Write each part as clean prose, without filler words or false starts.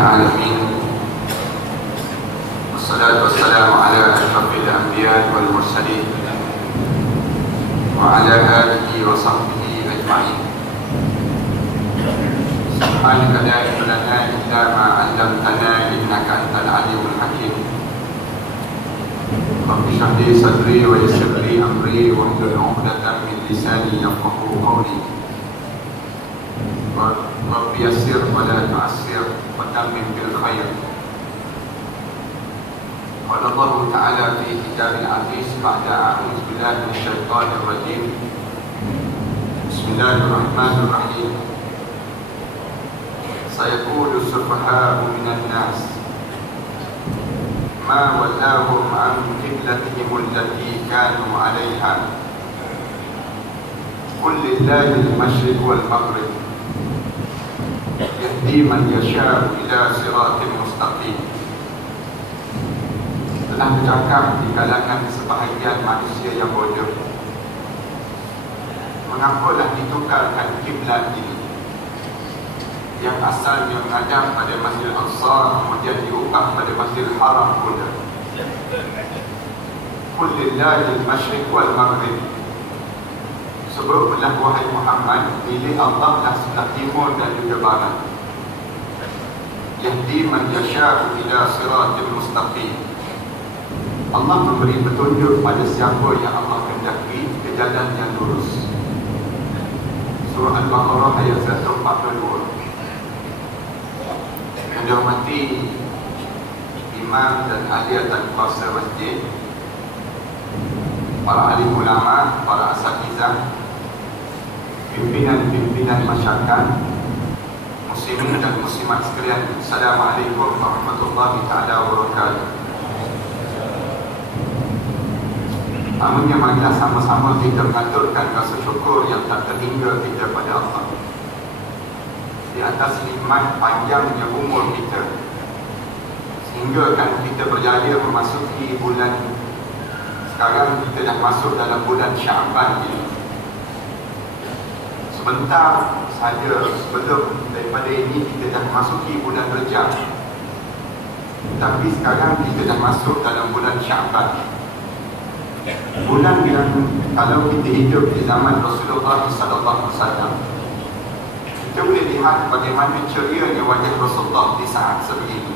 العالمين والصلاة والسلام على أشرف الأنبياء والمرسلين وعلى آله وصحبه أجمعين. سبحانك لا علم لنا إلا ما علمتنا إنك أنت العليم الحكيم. رب اشرح لي صدري ويسر لي أمري واحلل عقدة من لساني يفقهوا قولي. رب يسر ولا تعسر وتمم بالخير. قال الله تعالى في كتاب العزيز بعد أعوذ بالله من الشيطان الرجيم بسم الله الرحمن الرحيم سيقول السفهاء من الناس ما ولاهم عن قبلتهم التي كانوا عليها قل لله المشرق والمغرب يهدي من يشاء إلى صراط مستقيم. Telah bercakap di kalangan sebahagian manusia yang bodoh, mengapalah ditukarkan kiblat ini yang asalnya menghadap pada Masjidil Aqsa kemudian diubah pada Masjidil Haram pula. Qul lillahil masyriq wal maghrib, sebutlah wahai Muhammad, milik Allah lah sebelah timur dan juga barat. Yahdi man yasha'u ila siratil mustaqim, Allah memberi petunjuk pada siapa yang Allah kehendaki ke jalan yang lurus. Surah Al-Baqarah ayat 142. Yang dihormati imam dan ahli dan kuasa masjid, para alim ulama, para asatizah, pimpinan-pimpinan masyarakat, muslimin dan muslimat sekalian, Assalamualaikum warahmatullahi taala wabarakatuh. Namanya marilah sama-sama kita mengaturkan rasa syukur yang tak terhingga kita pada Allah di atas nikmat panjangnya umur kita, sehingga kan kita berjaya memasuki bulan. Sekarang kita dah masuk dalam bulan Syaban ini. Sebentar saja sebelum daripada ini kita dah masuki bulan Rejab, tapi sekarang kita dah masuk dalam bulan Syaban, bulan yang kalau kita hidup di zaman Rasulullah SAW, kita boleh lihat bagaimana cerianya wajah Rasulullah di saat sebegini.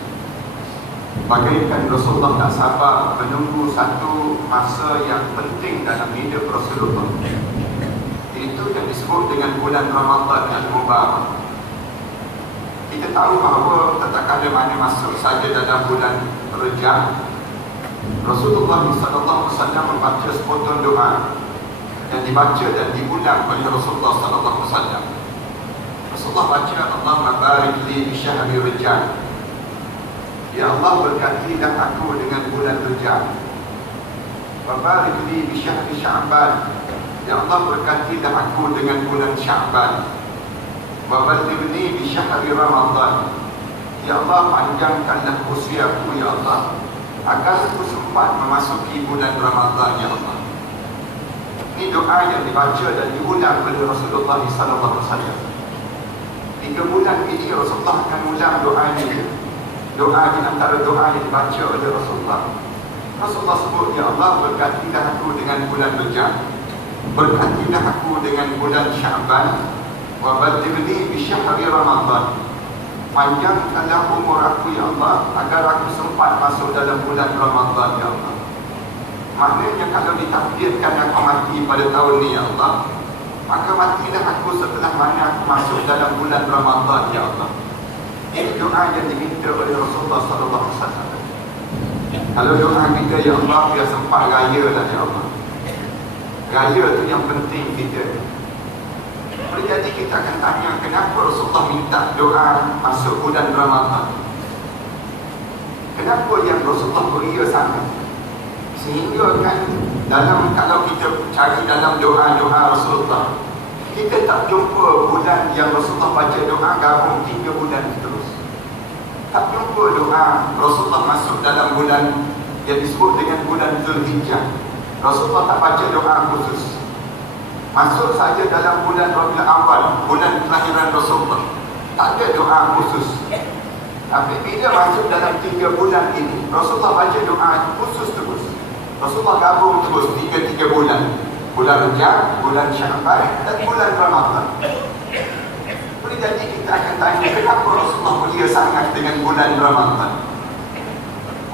Bagaikan Rasulullah tak sabar menunggu satu masa yang penting dalam hidup Rasulullah. Itu yang disebut dengan bulan Ramadan yang Mubarak. Kita tahu bahawa tatkala mana masuk saja dalam bulan Rejab, Rasulullah SAW membaca sepotong doa yang dibaca dan diulang oleh Rasulullah SAW. Rasulullah baca, Allahumma barik li bi syahri Rejab, ya Allah berkatilah aku dengan bulan Rejab. Wa barik li bi syahri Sya'ban, ya Allah berkatilah aku dengan bulan Sya'ban. Wa ballighni bi syahri Ramadan, ya Allah panjangkanlah usiaku ya Allah agar aku sempat memasuki bulan Ramadan ya Allah. Ini doa yang dibaca dan diulang oleh Rasulullah SAW. 3 bulan ini Rasulullah akan ulang doa ini. Doa di antara doa yang dibaca oleh Rasulullah. Rasulullah sebut, ya Allah berkatilah aku dengan bulan Rejab, berkatilah aku dengan bulan Sya'ban, wa ballighni bi syahri Ramadan, panjangkanlah umur aku ya Allah agar aku sempat masuk dalam bulan Ramadan ya Allah. Maknanya kalau ditakdirkan aku mati pada tahun ni ya Allah, maka matilah aku setelah mana aku masuk dalam bulan Ramadan ya Allah. Ini doa yang diminta oleh Rasulullah SAW. Kalau doa kita, ya Allah biar sempat raya lah ya Allah. Raya tu yang penting kita. Jadi kita akan tanya, kenapa Rasulullah minta doa masuk bulan Ramadan? Kenapa yang Rasulullah beria sangat? Sehingga kan dalam, kalau kita cari dalam doa-doa Rasulullah, kita tak jumpa bulan yang Rasulullah baca doa gabung 3 bulan terus. Tak jumpa doa Rasulullah masuk dalam bulan yang disebut dengan bulan Zulhijjah. Rasulullah tak baca doa khusus. Masuk saja dalam bulan Rabiul Awal, bulan kelahiran Rasulullah, tak ada doa khusus. Tapi bila masuk dalam 3 bulan ini, Rasulullah baca doa khusus terus. Rasulullah gabung terus 3 bulan. Bulan Rejab, bulan Sya'ban dan bulan Ramadan. Boleh jadi kita akan tanya, kenapa Rasulullah mulia sangat dengan bulan Ramadan?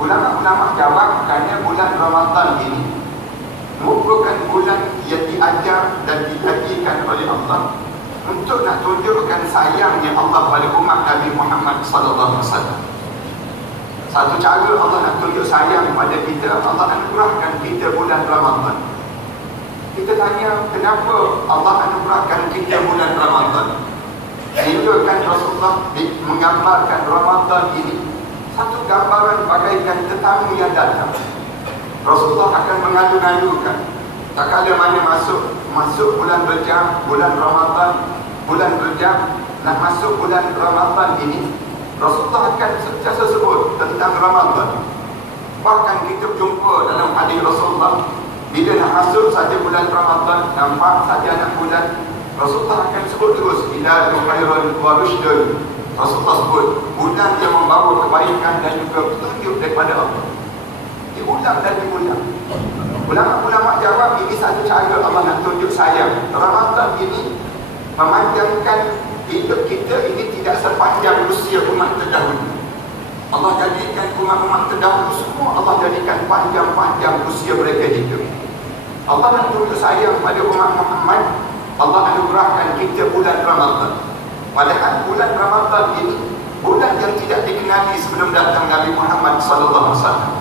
Ulama-ulama jawab, kerana bulan Ramadan ini merupakan bulan yang diajar dan dijadikan oleh Allah untuk nak tunjukkan sayangnya Allah pada umat Nabi Muhammad sallallahu alaihi wasallam. Satu cara Allah nak tunjuk sayang pada kita, Allah anugerahkan kita bulan Ramadan. Kita tanya, kenapa Allah anugerahkan kita bulan Ramadan? Sehingga kan Rasulullah menggambarkan Ramadan ini satu gambaran bagaikan tetamu yang datang. Rasulullah akan mengalu-alukan tak ada mana masuk bulan Rejab, bulan Ramadan, bulan Rejab, nak masuk bulan Ramadan ini, Rasulullah akan sentiasa sebut tentang Ramadan. Bahkan kita jumpa dalam hadis Rasulullah, bila nak masuk saja bulan Ramadan, nampak saja anak bulan, Rasulullah akan sebut terus ila khairan wa rushdun. Rasulullah sebut bulan yang membawa kebaikan dan juga petunjuk daripada Allah. Diulang dan diulang. Ulama-ulama jawab, ini satu cara Allah nak tunjuk sayang. Ramadan ini memanjangkan hidup kita ini tidak sepanjang usia umat terdahulu. Allah jadikan umat-umat terdahulu semua, Allah jadikan panjang-panjang usia mereka hidup. Allah nak tunjuk sayang pada umat Muhammad, Allah anugerahkan kita bulan Ramadan. Padahal bulan Ramadan ini bulan yang tidak dikenali sebelum datang Nabi Muhammad sallallahu alaihi wasallam.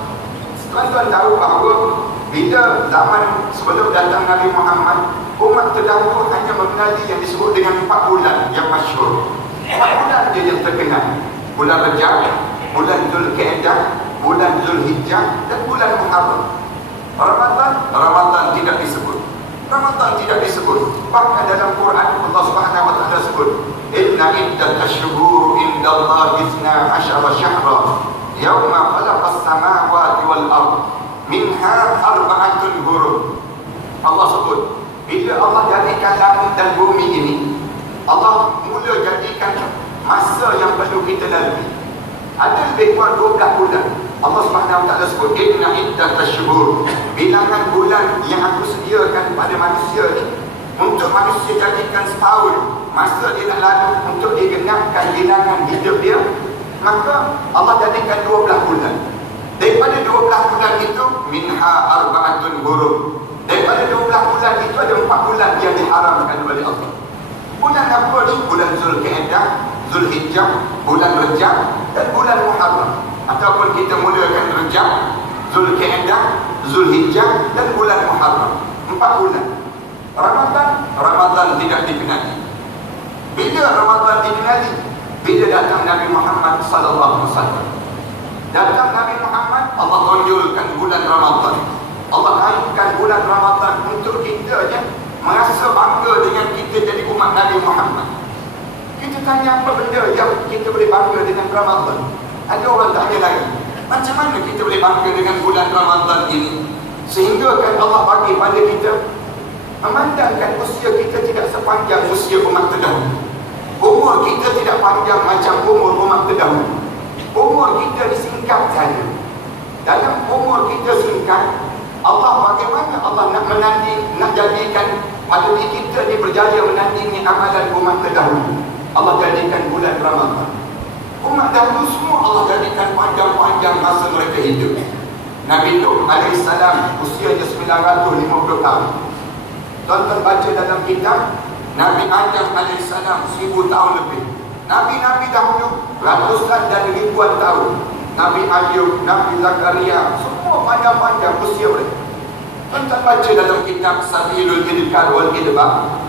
Tuan-tuan tahu bahawa bila zaman sebelum datang Nabi Muhammad, umat terdahulu hanya mengenali yang disebut dengan 4 bulan yang masyhur. 4 bulan dia yang terkenal. Bulan Rejab, bulan Zulkaidah, bulan Zulhijjah dan bulan Muharram. Ramadan tidak disebut. Ramadan tidak disebut. Bahkan dalam Quran Allah Subhanahu wa taala sebut, "Inna iddatash shuhur indallahi 12 syahra yawma khalaqas samawati wal ard minha arba'atun hurum." Allah sebut, bila Allah jadikan langit dan bumi ini, Allah mula jadikan masa yang perlu kita lalui. Ada lebih kurang 12 bulan. Allah Subhanahu wa taala sebut, "Inna iddatash shuhur." Bilangan bulan yang aku sediakan pada manusia ni, untuk manusia jadikan setahun masa dia nak lalu untuk digenapkan bilangan hidup dia, maka Allah jadikan 12 bulan. Daripada 12 bulan itu, minha arba'atun hurum. Daripada 12 bulan itu ada 4 bulan yang diharamkan oleh Allah. Bulan apa ni? Bulan Zulkaidah, Zulhijjah, bulan Rejab dan bulan Muharram. Ataupun kita mulakan Rejab, Zulkaidah, Zulhijjah dan bulan Muharram. 4 bulan. Ramadan tidak dikenali. Bila Ramadan dikenali? Bila datang Nabi Muhammad sallallahu alaihi wasallam. Datang Nabi Muhammad, Allah tunjulkan bulan Ramadan. Allah naikkan bulan Ramadan untuk kita je merasa bangga dengan kita jadi umat Nabi Muhammad. Kita tanya, apa benda yang kita boleh bangga dengan Ramadan? Ada orang tanya lagi, macam mana kita boleh bangga dengan bulan Ramadan ini? Sehingga kan Allah bagi pada kita memandangkan usia kita tidak sepanjang usia umat terdahulu. Umur kita tidak panjang macam umur umat terdahulu. Umur kita disingkat saja. Dalam umur kita singkat, Allah bagaimana Allah nak nak jadikan pada diri kita ni berjaya menandingi amalan umat terdahulu. Allah jadikan bulan Ramadan. Umat dahulu semua Allah jadikan panjang-panjang masa mereka hidup. Nabi Nuh alaihissalam usianya 950 tahun. Tuan-tuan baca dalam kitab, Nabi Adam alaihissalam 1000 tahun lebih. Nabi-nabi dahulu ratusan dan ribuan tahun. Nabi Ayub, Nabi Zakaria, semua panjang-panjang usia mereka. Tuan-tuan baca dalam kitab Sabilul Idkar wal Idbar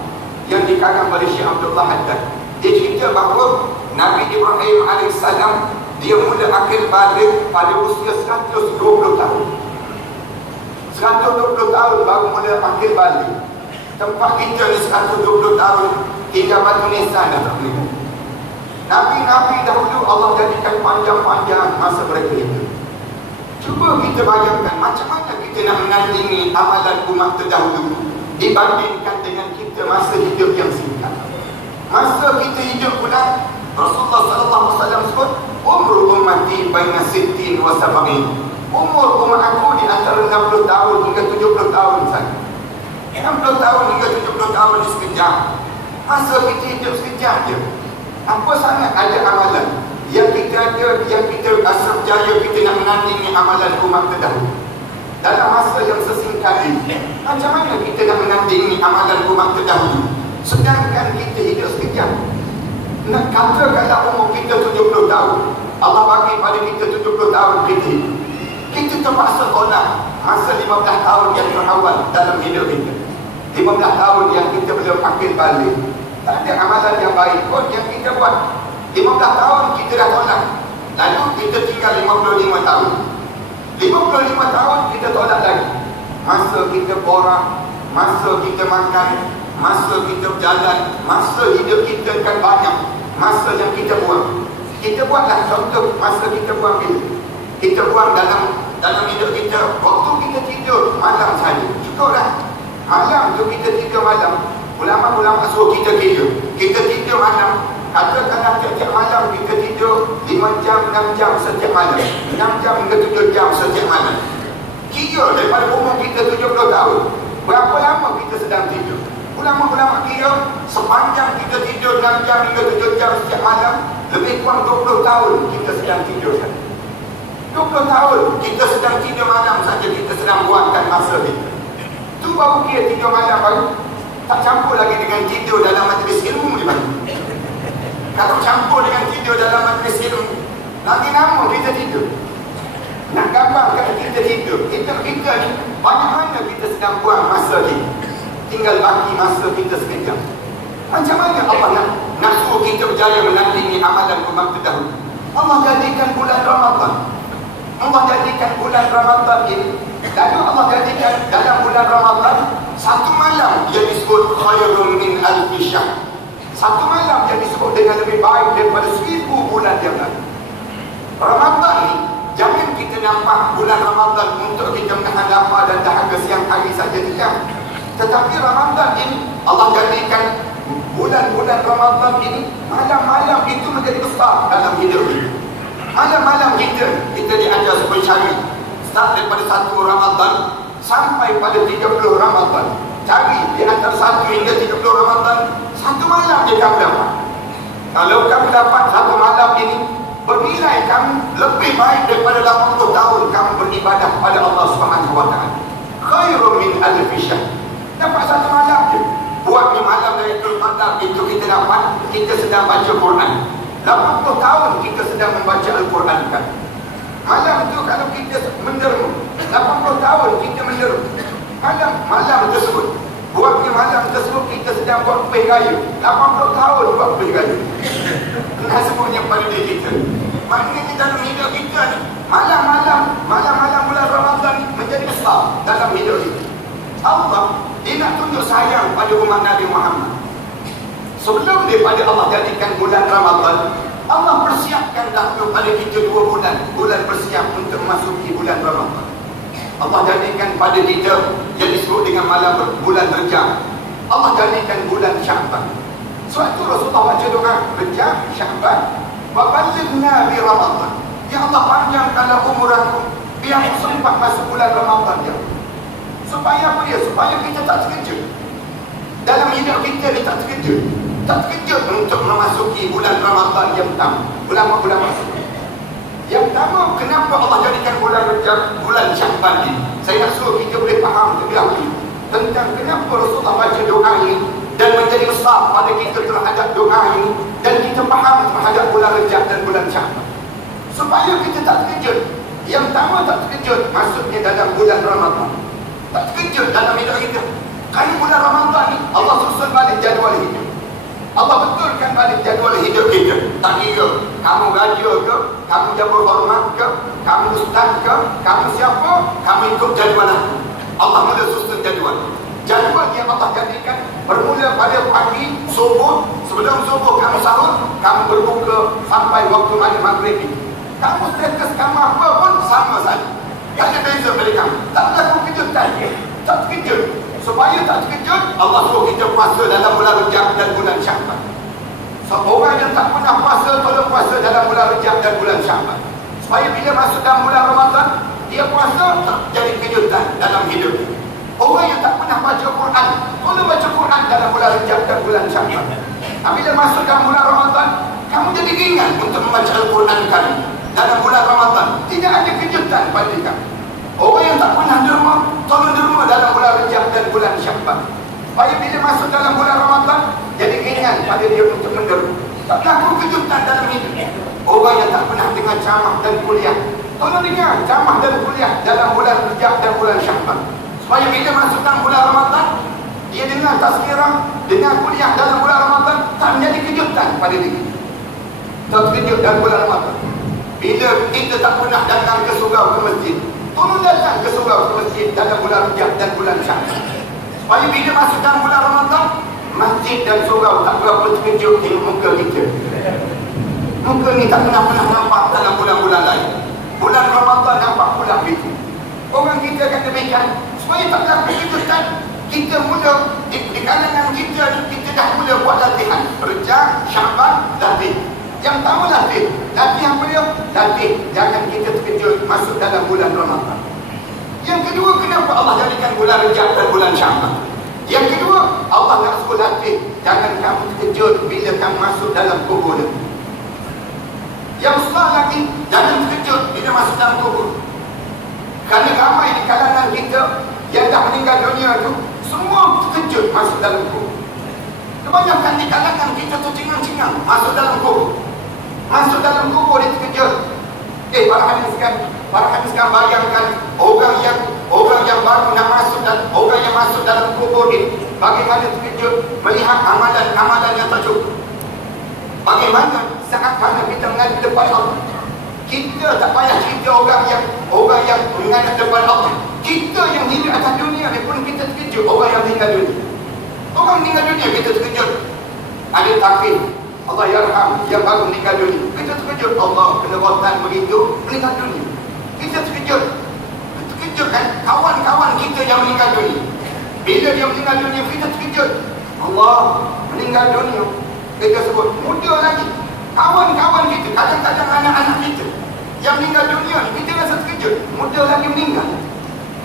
yang dikarang oleh Syekh Abdullah Haddad. Dia cerita bahawa Nabi Ibrahim alaihissalam dia mula akil balik pada usia 120 tahun. 120 tahun baru mula akil balik. Tempat kita ni 120 tahun tinggal batu nisan dah tak boleh. Nabi-nabi dahulu Allah jadikan panjang-panjang masa mereka hidup. Cuba kita bayangkan macam mana kita nak menandingi amalan umat terdahulu dibandingkan dengan kita masa hidup yang singkat. Masa kita hidup pula, Rasulullah sallallahu alaihi wasallam sebut Umur ummati baina sittin wa sab'in. Umur umat aku di antara 60 tahun hingga 70 tahun saja. 60 tahun hingga 70 tahun di sekejap. Masa kita hidup sekejap je. Apa sangat ada amalan yang kita ada, yang kita rasa percaya kita nak menandingi amalan umat terdahulu dalam masa yang sesingkat ini. Macam mana kita nak menandingi amalan umat terdahulu sedangkan kita hidup sekejap? Nak katakanlah umur kita 70 tahun, Allah bagi pada kita 70 tahun kita hidup. Kita terpaksa tolak masa 15 tahun yang terawal dalam hidup kita. 15 tahun yang kita belum akil balik, tak ada amalan yang baik pun yang kita buat. 15 tahun kita dah tolak, lalu kita tinggal 55 tahun. 55 tahun kita tolak lagi. Masa kita borak, masa kita makan, masa kita berjalan, masa hidup kita kan banyak. Masa yang kita buang, kita buatlah contoh masa kita buang bila. Kita buang dalam hidup kita. Waktu kita tidur malam saja cukuplah. Malam tu kita tidur malam. Ulama-ulama suruh kita kira. Kita tidur malam. Katakanlah tiap-tiap malam kita tidur 5 jam, 6 jam setiap malam. 6 jam hingga 7 jam setiap malam. Kira daripada umur kita 70 tahun, berapa lama kita sedang tidur? Ulama-ulama kira sepanjang kita tidur 6 jam hingga 7 jam setiap malam, lebih kurang 20 tahun kita sedang tidur. 20 tahun kita sedang tidur malam saja, kita sedang buangkan masa kita. Tu baru kira tidur malam baru. Tak campur lagi dengan tidur dalam majlis ilmu di mana. Kalau campur dengan tidur dalam majlis ilmu, lagi lama kita tidur. Nak gambarkan kita tidur, kita ni banyak mana kita sedang buang masa kita. Tinggal bagi masa kita sekejap. Macam mana Allah nak suruh kita berjaya menandingi amalan umat terdahulu? Allah jadikan bulan Ramadan. Allah jadikan bulan Ramadan ini. Lalu Allah jadikan dalam bulan Ramadan satu malam yang disebut khairun min alfi syahr. Satu malam yang disebut dengan lebih baik daripada 1000 bulan yang lalu. Ramadan ni jangan kita nampak bulan Ramadan untuk kita menahan lapar dan dahaga siang hari saja, tidak. Tetapi Ramadan ini Allah jadikan bulan-bulan Ramadan ini, malam-malam itu menjadi besar dalam hidup kita. Malam-malam kita diajar supaya cari. Start daripada 1 Ramadan sampai pada 30 Ramadan. Cari di antara 1 hingga 30 Ramadan, satu malam je kamu dapat. Kalau kamu dapat satu malam ini, bernilai kamu lebih baik daripada 80 tahun kamu beribadah pada Allah Subhanahu wa taala. Khairun min alfi syahr. Dapat satu malam je. Buat di malam Lailatul Qadar itu kita dapat, kita sedang baca Quran. 80 tahun kita sedang membaca Al-Quran kan. Malam tu kalau kita menderu, 80 tahun kita menderu. Malam tersebut, buat di malam tersebut kita sedang buat kuih raya. 80 tahun buat kuih raya. Nah sebutnya pada diri kita. Maknanya kita dalam hidup kita ni, malam-malam bulan Ramadan ni menjadi besar dalam hidup kita. Allah, dia nak tunjuk sayang pada umat Nabi Muhammad. Sebelum daripada Allah jadikan bulan Ramadan, Allah persiapkan dahulu pada kita 2 bulan bersiap untuk memasuki bulan Ramadan. Allah jadikan pada kita yang disebut dengan bulan Rejab. Allah jadikan bulan Sya'ban. Sebab itu Rasulullah baca doa Rejab, Sya'ban, wa ballighna bi Ramadan. Ya Allah, panjangkanlah umur aku biar aku sempat masuk bulan Ramadan ya. Supaya apa dia? Supaya kita tak terkejut. Dalam hidup kita ni tak terkejut. Tak terkejut untuk memasuki bulan Ramadan yang pertama. Ulama-ulama yang pertama, kenapa Allah jadikan bulan Rejab, bulan Sya'ban ini? Saya nak suruh kita boleh faham terlebih dahulu tentang kenapa Rasulullah baca doa ini dan menjadi besar pada kita terhadap doa ini, dan kita faham terhadap bulan Rejab dan bulan Sya'ban. Supaya kita tak terkejut. Yang pertama, tak terkejut masuknya dalam bulan Ramadan. Tak terkejut dalam hidup kita. Kerana bulan Ramadan ni Allah susun balik jadual hidup. Allah betulkan balik jadual hidup kita. Tak kira kamu raja ke, kamu jabur hormat ke, kamu ustaz ke, kamu siapa, kamu ikut jadual aku. Allah mula susun jadual. Jadual yang Allah jadikan bermula pada pagi, subuh. Sebelum subuh kamu sahur, kamu berbuka sampai waktu maghrib. Kamu status kamu apa pun sama saja. Tak ada beza dari kamu. Tak berlaku kejutan. Tak terkejut. Supaya tak terkejut, Allah suruh kita puasa dalam bulan Rejab dan bulan Sya'ban. Seorang yang tak pernah puasa, tolong puasa dalam bulan Rejab dan bulan Sya'ban. Supaya bila masuk dalam bulan Ramadan, dia puasa tak jadi kejutan dalam hidup. Orang yang tak pernah baca Quran, tolong baca Quran dalam bulan Rejab dan bulan Sya'ban. Bila masuk dalam bulan Ramadan, kamu jadi ringan untuk membaca Al-Quran kali. Dalam bulan Ramadan, tidak ada kejutan pada kamu. Orang yang tak pernah derma, tolong derma dalam bulan Rejab dan bulan Sya'ban. Supaya bila masuk dalam bulan Ramadan, jadi ringan pada dia untuk menderma. Tak berlaku kejutan dalam hidup. Orang yang tak pernah dengar ceramah dan kuliah, tolong dengar ceramah dan kuliah dalam bulan Rejab dan bulan Sya'ban. Supaya bila masuk dalam bulan Ramadan, dia dengar tazkirah, dengar kuliah dalam bulan Ramadan, tak menjadi kejutan pada diri. Tak terkejut dalam bulan Ramadan. Bila kita tak pernah datang ke surau ke masjid, tolong datang ke surau ke masjid dalam bulan Rejab dan bulan Sya'ban. Supaya bila masuk dalam bulan Ramadan, masjid dan surau tak berapa terkejut tengok muka kita. Muka ni tak pernah nampak dalam bulan-bulan lain. Bulan Ramadan nampak pula begitu. Orang kita akan demikian. Supaya tak berlaku kejutan, kita mula di kalangan kita ni, kita dah mula buat latihan. Rejab, Sya'ban, latih. Yang tahu latih. Latih apa dia? Latih. Jangan kita terkejut masuk dalam bulan Ramadan. Yang kedua, kenapa Allah jadikan bulan Rejab dan bulan Sya'ban? Yang kedua, Allah nak suruh latih. Jangan kamu terkejut bila kamu masuk dalam kubur. Yang besar lagi, jangan terkejut bila masuk dalam kubur. Kerana ramai di kalangan kita yang dah meninggal dunia tu, semua terkejut masuk dalam kubur. Kebanyakan di kalangan kita tu cengang-cengang masuk dalam kubur. Masuk dalam kubur dia terkejut. Para hadis kan bayangkan orang yang baru nak masuk dan orang yang masuk dalam kubur ni bagaimana terkejut melihat amalan yang tak cukup. Bagaimana saat mana kita menghadap depan Allah. Kita tak payah cerita orang yang menghadap depan Allah. Kita yang hidup atas dunia ni pun kita terkejut orang yang meninggal dunia. Orang meninggal dunia kita terkejut. Ada takdir Allah yarham yang baru meninggal dunia, kita terkejut. Allah kena rotan begitu meninggal dunia, kita terkejut. Terkejut kan kawan-kawan kita yang meninggal dunia. Bila dia meninggal dunia kita terkejut. Allah meninggal dunia, kita sebut muda lagi. Kawan-kawan kita, kadang-kadang anak-anak kita yang meninggal dunia ni, kita rasa terkejut. Muda lagi meninggal.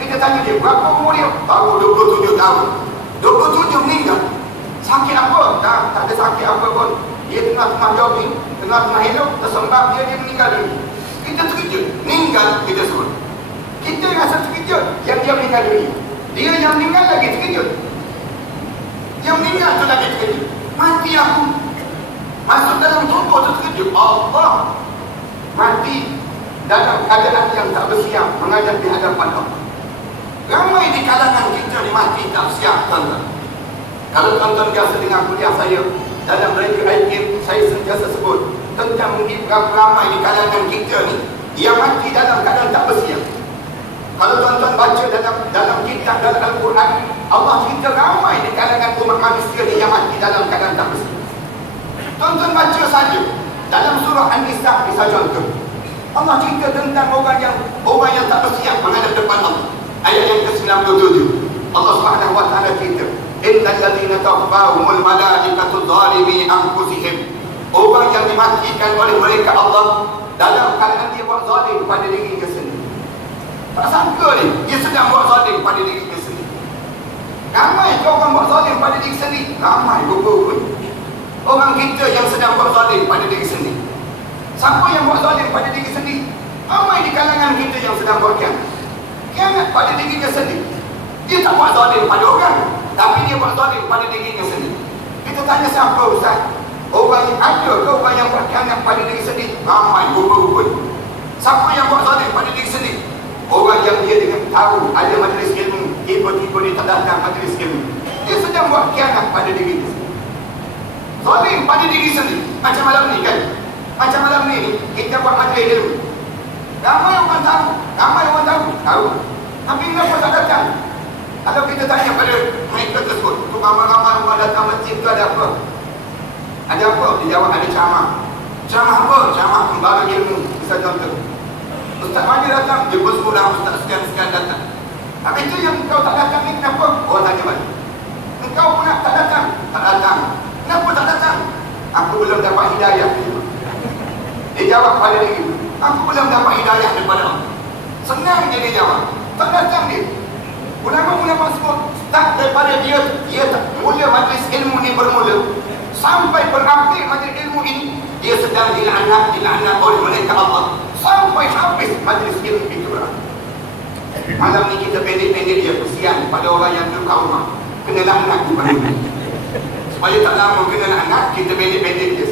Kita tanya dia, berapa umur dia? Baru 27 tahun. 27 meninggal. Sakit apa? Tak ada sakit apa pun. Dia tengah-tengah jogging, tengah-tengah elok, tersembab dia meninggal dunia. Kita terkejut. Meninggal, kita sebut. Kita rasa terkejut yang dia meninggal dunia. Dia yang meninggal lagi terkejut. Yang meninggal tu lagi terkejut. Mati aku. Masuk dalam tubuh tu terkejut. Allah. Mati dalam keadaan yang tak bersiap menghadap di hadapan Allah. Ramai di kalangan kita ni mati tak siap, tuan-tuan. Kalau tuan-tuan biasa dengar kuliah saya dalam radio IKIM, saya sentiasa sebut tentang mungkin berapa ramai di kalangan kita ni yang mati dalam keadaan tak bersiap. Kalau tuan-tuan baca dalam kitab dalam Al-Quran, Allah cerita ramai di kalangan umat manusia ni yang mati dalam keadaan tak bersiap. Tuan-tuan baca saja dalam surah An-Nisa bisa contoh. Allah cerita tentang orang yang tak bersiap menghadap depan Allah. Ayat yang ke-97. Allah Subhanahu wa taala cerita, innal ladzina tawaffahumul malaikatu zalimi anfusihim. Orang yang dimatikan oleh mereka Allah dalam keadaan dia buat zalim pada diri dia sendiri. Tak sangka ni dia sedang buat zalim pada diri dia sendiri. Ramai orang buat zalim pada diri sendiri. Ramai betul. Orang kita yang sedang buat zalim pada diri sendiri. Siapa yang buat zalim pada diri sendiri? Ramai di kalangan kita yang sedang buat kianat pada diri dia sendiri. Dia tak buat zalim pada orang, tapi dia buat zalim pada dirinya sendiri. Kita tanya siapa Ustaz? Orang yang ada ke orang yang buat kianat pada diri sendiri? Ramai rupa-rupa. Siapa yang buat zalim pada diri sendiri? Orang yang dia dengan tahu ada majlis ilmu, tiba-tiba dia tak datang majlis ilmu. Dia sedang buat kianat pada diri dia sendiri. Zalim pada diri sendiri. Macam malam ni kan? Macam malam ni kita buat majlis ilmu. Ramai orang tahu. Tapi kenapa tak datang? Kalau kita tanya pada mereka tersebut, tu ramai-ramai orang datang masjid tu ada apa? Ada apa? Dia jawab ada ceramah. Ceramah apa? Ceramah kembali ilmu. Bisa contoh. Ustaz mana datang? Dia bersekolah ustaz sekian-sekian datang. Tapi itu yang kau tak datang ni kenapa? Orang tanya balik. Engkau pun tak datang? Tak datang. Kenapa tak datang? Aku belum jawab pada diri, aku belum dapat hidayah daripada Allah. Senang je dia jawab. Tak datang dia. Ulama-ulama semua start daripada dia tak mula majlis ilmu ni bermula sampai berakhir majlis ilmu ini, dia sedang dilaknat oleh malaikat Allah sampai habis majlis ilmu itu berakhir. Malam ni kita pendek-pendek dia, kesian pada orang yang duduk kat rumah kena laknat di mana ni. Supaya tak lama kena laknat, kita pendek-pendek dia.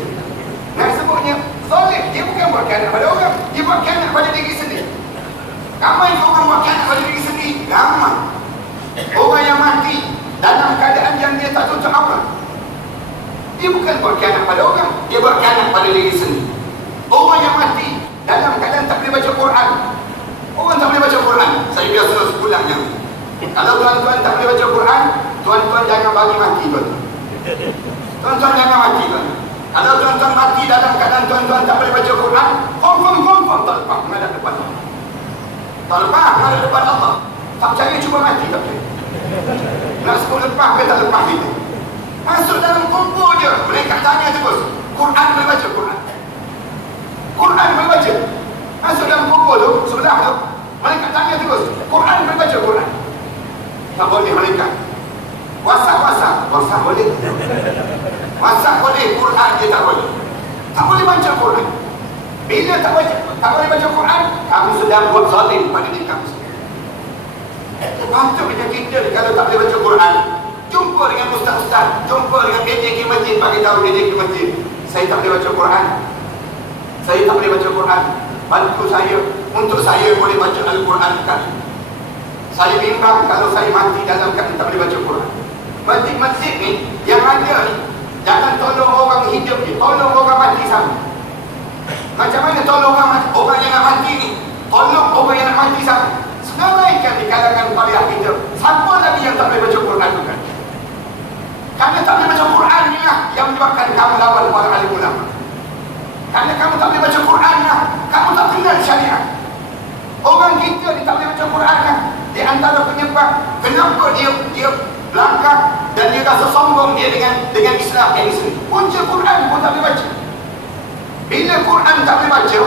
Nak sebutnya zalim, dia bukan buat khianat pada orang, dia buat khianat pada diri sendiri. Ramai orang buat khianat pada diri sendiri. Ramai orang yang mati dalam keadaan yang dia tak tutup aurat, dia bukan buat khianat pada orang, dia buat khianat pada diri sendiri. Orang yang mati dalam keadaan tak boleh baca Quran. Orang tak boleh baca Quran, saya biasa sebulan yang kalau tuan-tuan tak boleh baca Quran, tuan-tuan jangan bagi mati tuan. Tuan-tuan jangan mati tuan. Kalau tuan-tuan mati dalam keadaan tuan-tuan tak boleh baca Quran, confirm tak lepas menghadap depan Allah. Tak lepas menghadap depan Allah. Tak percaya cuba mati tak percaya. Nak sebut lepas ke tak lepas itu. Masuk dalam kumpul je, mereka tanya terus, Quran boleh baca Quran? Quran boleh baca? Masuk dalam kumpul tu, sebelah tu, mereka tanya terus, Quran boleh baca Quran? Tak boleh mereka. WhatsApp boleh. WhatsApp boleh, Quran dia tak boleh. Tak boleh baca Quran. Bila tak boleh baca Quran, kamu sedang buat zalim pada diri kamu sendiri. Patutnya kita kalau tak boleh baca Quran, jumpa dengan ustaz-ustaz, jumpa dengan KJ masjid, bagi tahu KJ masjid, saya tak boleh baca Quran. Saya tak boleh baca Quran. Bantu saya, untuk saya boleh baca Al-Quran kan. Saya bimbang kalau saya mati dalam keadaan tak boleh baca Quran. Masjid-masjid ni yang ada ni, jangan tolong orang hidup ni, tolong orang mati sama. Macam mana tolong orang yang nak mati ni? Tolong orang yang nak mati sama. Senaraikan di kalangan pariah kita, siapa lagi yang tak boleh baca Quran bukan? Kerana tak boleh baca Quran ni lah yang menyebabkan kamu lawan para alim ulama. Kerana kamu tak boleh baca Quran lah, kamu tak kenal syariat. Orang kita ni tak boleh baca Quran lah, di antara penyebab kenapa dia belangkang dan dia rasa sombong dia dengan Islam yang sendiri. Punca Quran pun tak boleh baca. Bila Quran tak boleh baca,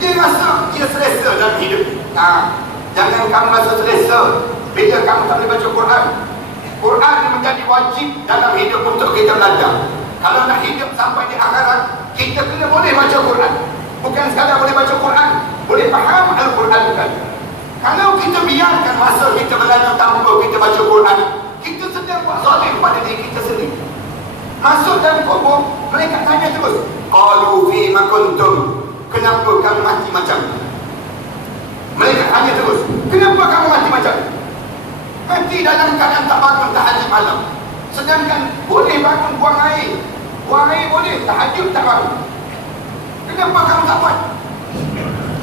dia rasa dia selesa dalam hidup. Jangan kamu rasa selesa bila kamu tak boleh baca Quran. Quran menjadi wajib dalam hidup untuk kita belajar. Kalau nak hidup sampai di akhirat, kita kena boleh baca Quran. Bukan sekadar boleh baca Quran, boleh faham Al-Quran kan. Kalau kita biarkan masa kita berlalu tanpa kita baca Quran, kita sedang buat zalim pada diri kita sendiri. Masuk dalam kubur, mereka tanya terus, qalu fima kuntum, kenapa kamu mati macam ni? Mereka tanya terus, kenapa kamu mati macam ni? Mati dalam keadaan tak bangun tahajud malam, sedangkan boleh bangun buang air boleh, tahajud tak bangun. Kenapa kamu tak buat?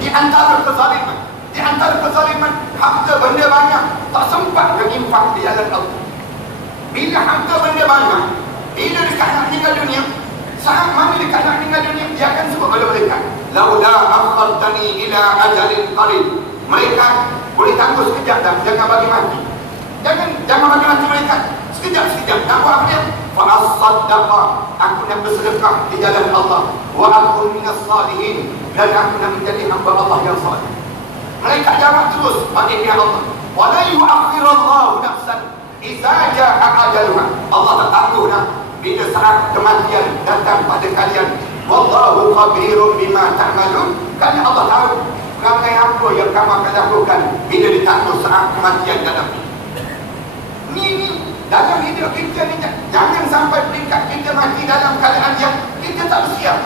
Di antara kezaliman, harta benda banyak tak sempat berinfak di jalan Allah. Bila harta benda banyak, bila dekat nak meninggal dunia, saat mana dekat nak meninggal dunia, dia akan sebut oleh mereka, laula akhartani ila ajalin qarib. Mereka boleh tangguh sekejap dah, jangan bagi mati. Jangan bagi mati mereka. Sekejap. Nak buat apa dia? Fa'as-saddaqa, aku nak bersedekah di jalan Allah. Wa akun minas salihin, dan aku nak menjadi hamba Allah yang salih. Mereka jawab terus bagi pihak Allah, wa la yu'akhirallahu nafsan idza ja'a ajaluha. Allah tak tangguh dah bila saat kematian datang pada kalian. Wallahu khabirun bima ta'malun. Kerana Allah tahu perangai apa yang kamu akan lakukan bila ditangguh saat kematian datang. Ni dalam hidup kita ni, jangan sampai peringkat kita mati dalam keadaan yang kita tak bersiap.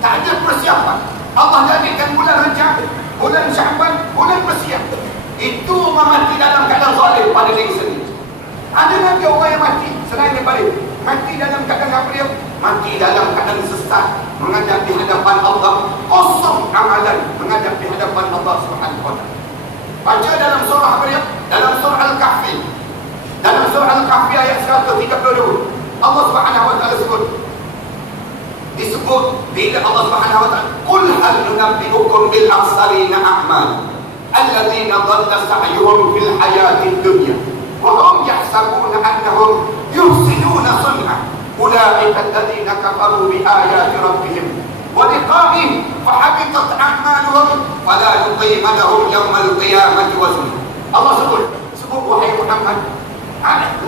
Tak ada persiapan. Allah jadikan bulan Rejab, bulan Syaban, bulan bersiap. Itu orang mati dalam keadaan zalim pada diri sendiri. Ada lagi orang yang mati selain daripada itu, mati dalam keadaan apa dia? Mati dalam keadaan sesat, menghadap di hadapan Allah, kosong amalan menghadap di hadapan Allah Subhanahu wa taala. Baca dalam surah apa dia? Dalam surah Al-Kahfi. Dalam surah Al-Kahfi ayat 132, Allah Subhanahu wa taala disebut bila Allah Subhanahu wa taala, qul hal nunabbiukum bil akhsarina a'mal alladzina dhalla sa'yuhum fil hayatid dunya wa hum yahsabuna annahum yuhsinuna sun'a ulaika alladzina kafaru bi ayati rabbihim wa liqa'ih fahabitat a'maluhum fala nuqima lahum yawmal qiyamati wazna. Allah sebut wahai Muhammad,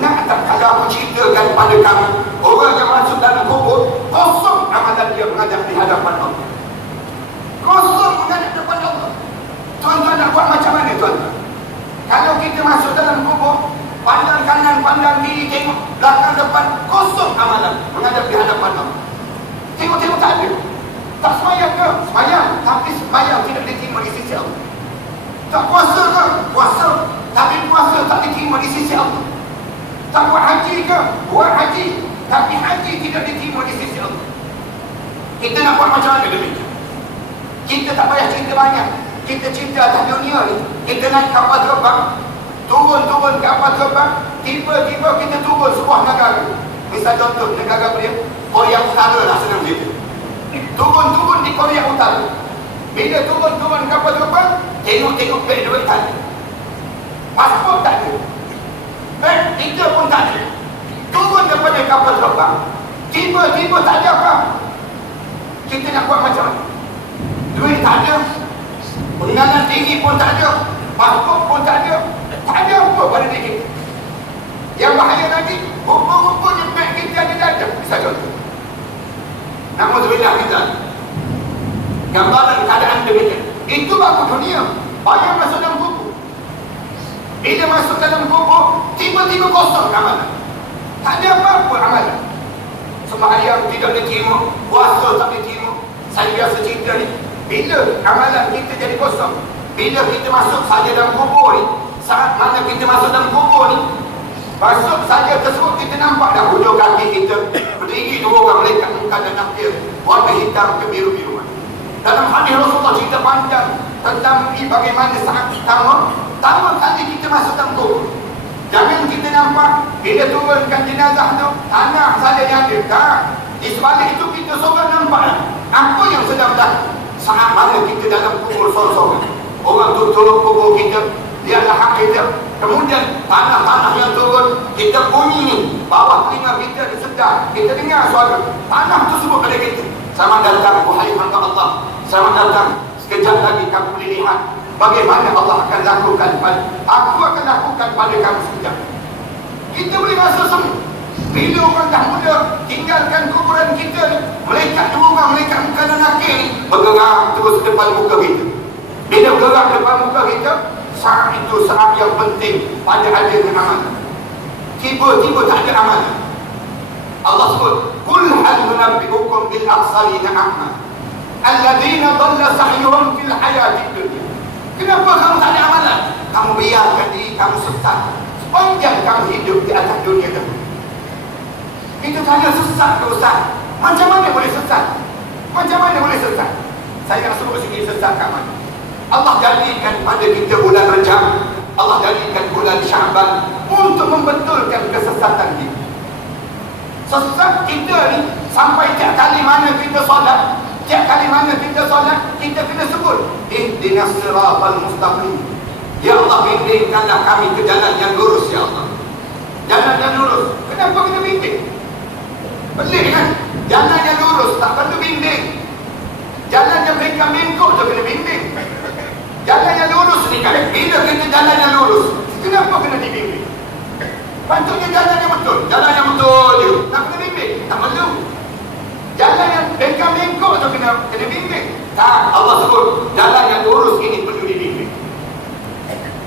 nak tak kalau aku ceritakan pada kamu, orang yang masuk dalam kubur kosong amalan dia menghadap di hadapan Allah. Kosong menghadap depan Allah. Tuan-tuan nak buat macam mana tuan-tuan? Kalau kita masuk dalam kubur, pandang kanan, pandang kiri, tengok belakang depan, kosong amalan menghadap di hadapan Allah. Tengok-tengok tak ada. Tak semayang ke? Semayang, tapi semayang tidak diterima di sisi Allah. Tak puasa ke? Puasa, tapi puasa tak diterima di sisi Allah. Tak buat haji ke? Buat haji, tapi haji tidak diterima di sisi Allah. Kita nak buat macam mana demikian? Kita tak payah cerita banyak. Kita cerita atas dunia ni. Kita naik kapal terbang, turun ke kapal terbang, tiba-tiba kita turun sebuah negara. Misal contoh negara Korea Utara lah, senang cerita. Turun di Korea Utara. Bila turun kapal terbang, tengok beg duit tak ada, pasport tak ada, beg kita pun tak ada. Turun daripada kapal terbang, tiba-tiba tak ada apa. Kita nak buat macam mana? Duit tak ada, pengenalan diri pun tak ada, pasport pun tak ada apa pada diri kita. Yang bahaya lagi, rupa-rupanya beg kita ada. Bisa contoh, naudzubillah kita, gambaran keadaan demikian. Itu baru dunia. Bayang masuk dalam kubur. Bila masuk dalam kubur, tiba-tiba kosong amalan. Tak ada apa-apa amalan. Sembahyang tidak diterima, puasa tak diterima. Saya biasa cerita ni, bila amalan kita jadi kosong, bila kita masuk saja dalam kubur ni, saat mana kita masuk dalam kubur ni, masuk saja tersebut kita nampak dah hujung kaki kita berdiri dua orang malaikat muka dan nakir, warna hitam ke biru-biruan. Dalam hadis Rasulullah cerita panjang tentang bagaimana saat pertama kali kita masuk dalam kubur. Jangan kita nampak bila turunkan jenazah tu tanah saja yang ada. Tak. Di sebalik itu kita seorang nampak apa yang sedang berlaku. Saat mana kita dalam kubur seorang-seorang, orang tu turun kubur kita, dia adalah hak kita. Kemudian tanah-tanah yang turun, kita bunyi ni, bawah telinga kita disedar, kita dengar suara tanah tu sebut pada kita, selamat datang wahai hamba Allah, selamat datang, sekejap lagi kamu boleh lihat bagaimana Allah akan lakukan aku akan lakukan pada kamu sekejap. Kita boleh rasa semua. Bila orang dah muda tinggalkan kuburan kita ni, malaikat dua orang, malaikat muka dan nakir ni bergerak terus depan muka kita. Bila bergerak depan muka kita, saat itu saat yang penting pada adanya amalan. Tiba-tiba tak ada amalan. Allah sebut, "Qul hal nunabbi'ukum bil akhsarina a'mal alladzina dhalla sa'yuhum fil hayatid dunya." Kenapa kamu tak ada amalan? Kamu biarkan diri kamu sesat sepanjang kamu hidup di atas dunia ini. Itu tanya sesat ke Ustaz? Macam mana boleh sesat? Macam mana boleh sesat? Saya nak sebut sikit sesat kat mana. Allah jadikan pada kita bulan Rajab, Allah jadikan bulan Syaban untuk membetulkan kesesatan kita. Sesat kita ni sampai tiap kali mana kita solat, tiap kali mana kita solat, kita kena sebut ihdinas siratal mustaqim. Ya Allah, bimbingkanlah kami ke jalan yang lurus, ya Allah. Jalan yang lurus. Kenapa kena bimbing? Pelik kan? Jalan yang lurus tak perlu bimbing. Jalan yang bengkok tu kena bimbing. Jalan yang lurus ni kan, bila kita jalan yang lurus, kenapa kena dibimbing? Patutnya jalan yang betul. Jalan yang betul je, tak kena bimbing. Tak perlu. Jalan yang bengkok tu kena bimbing. Tak, Allah sebut jalan yang lurus ini perlu dibimbing.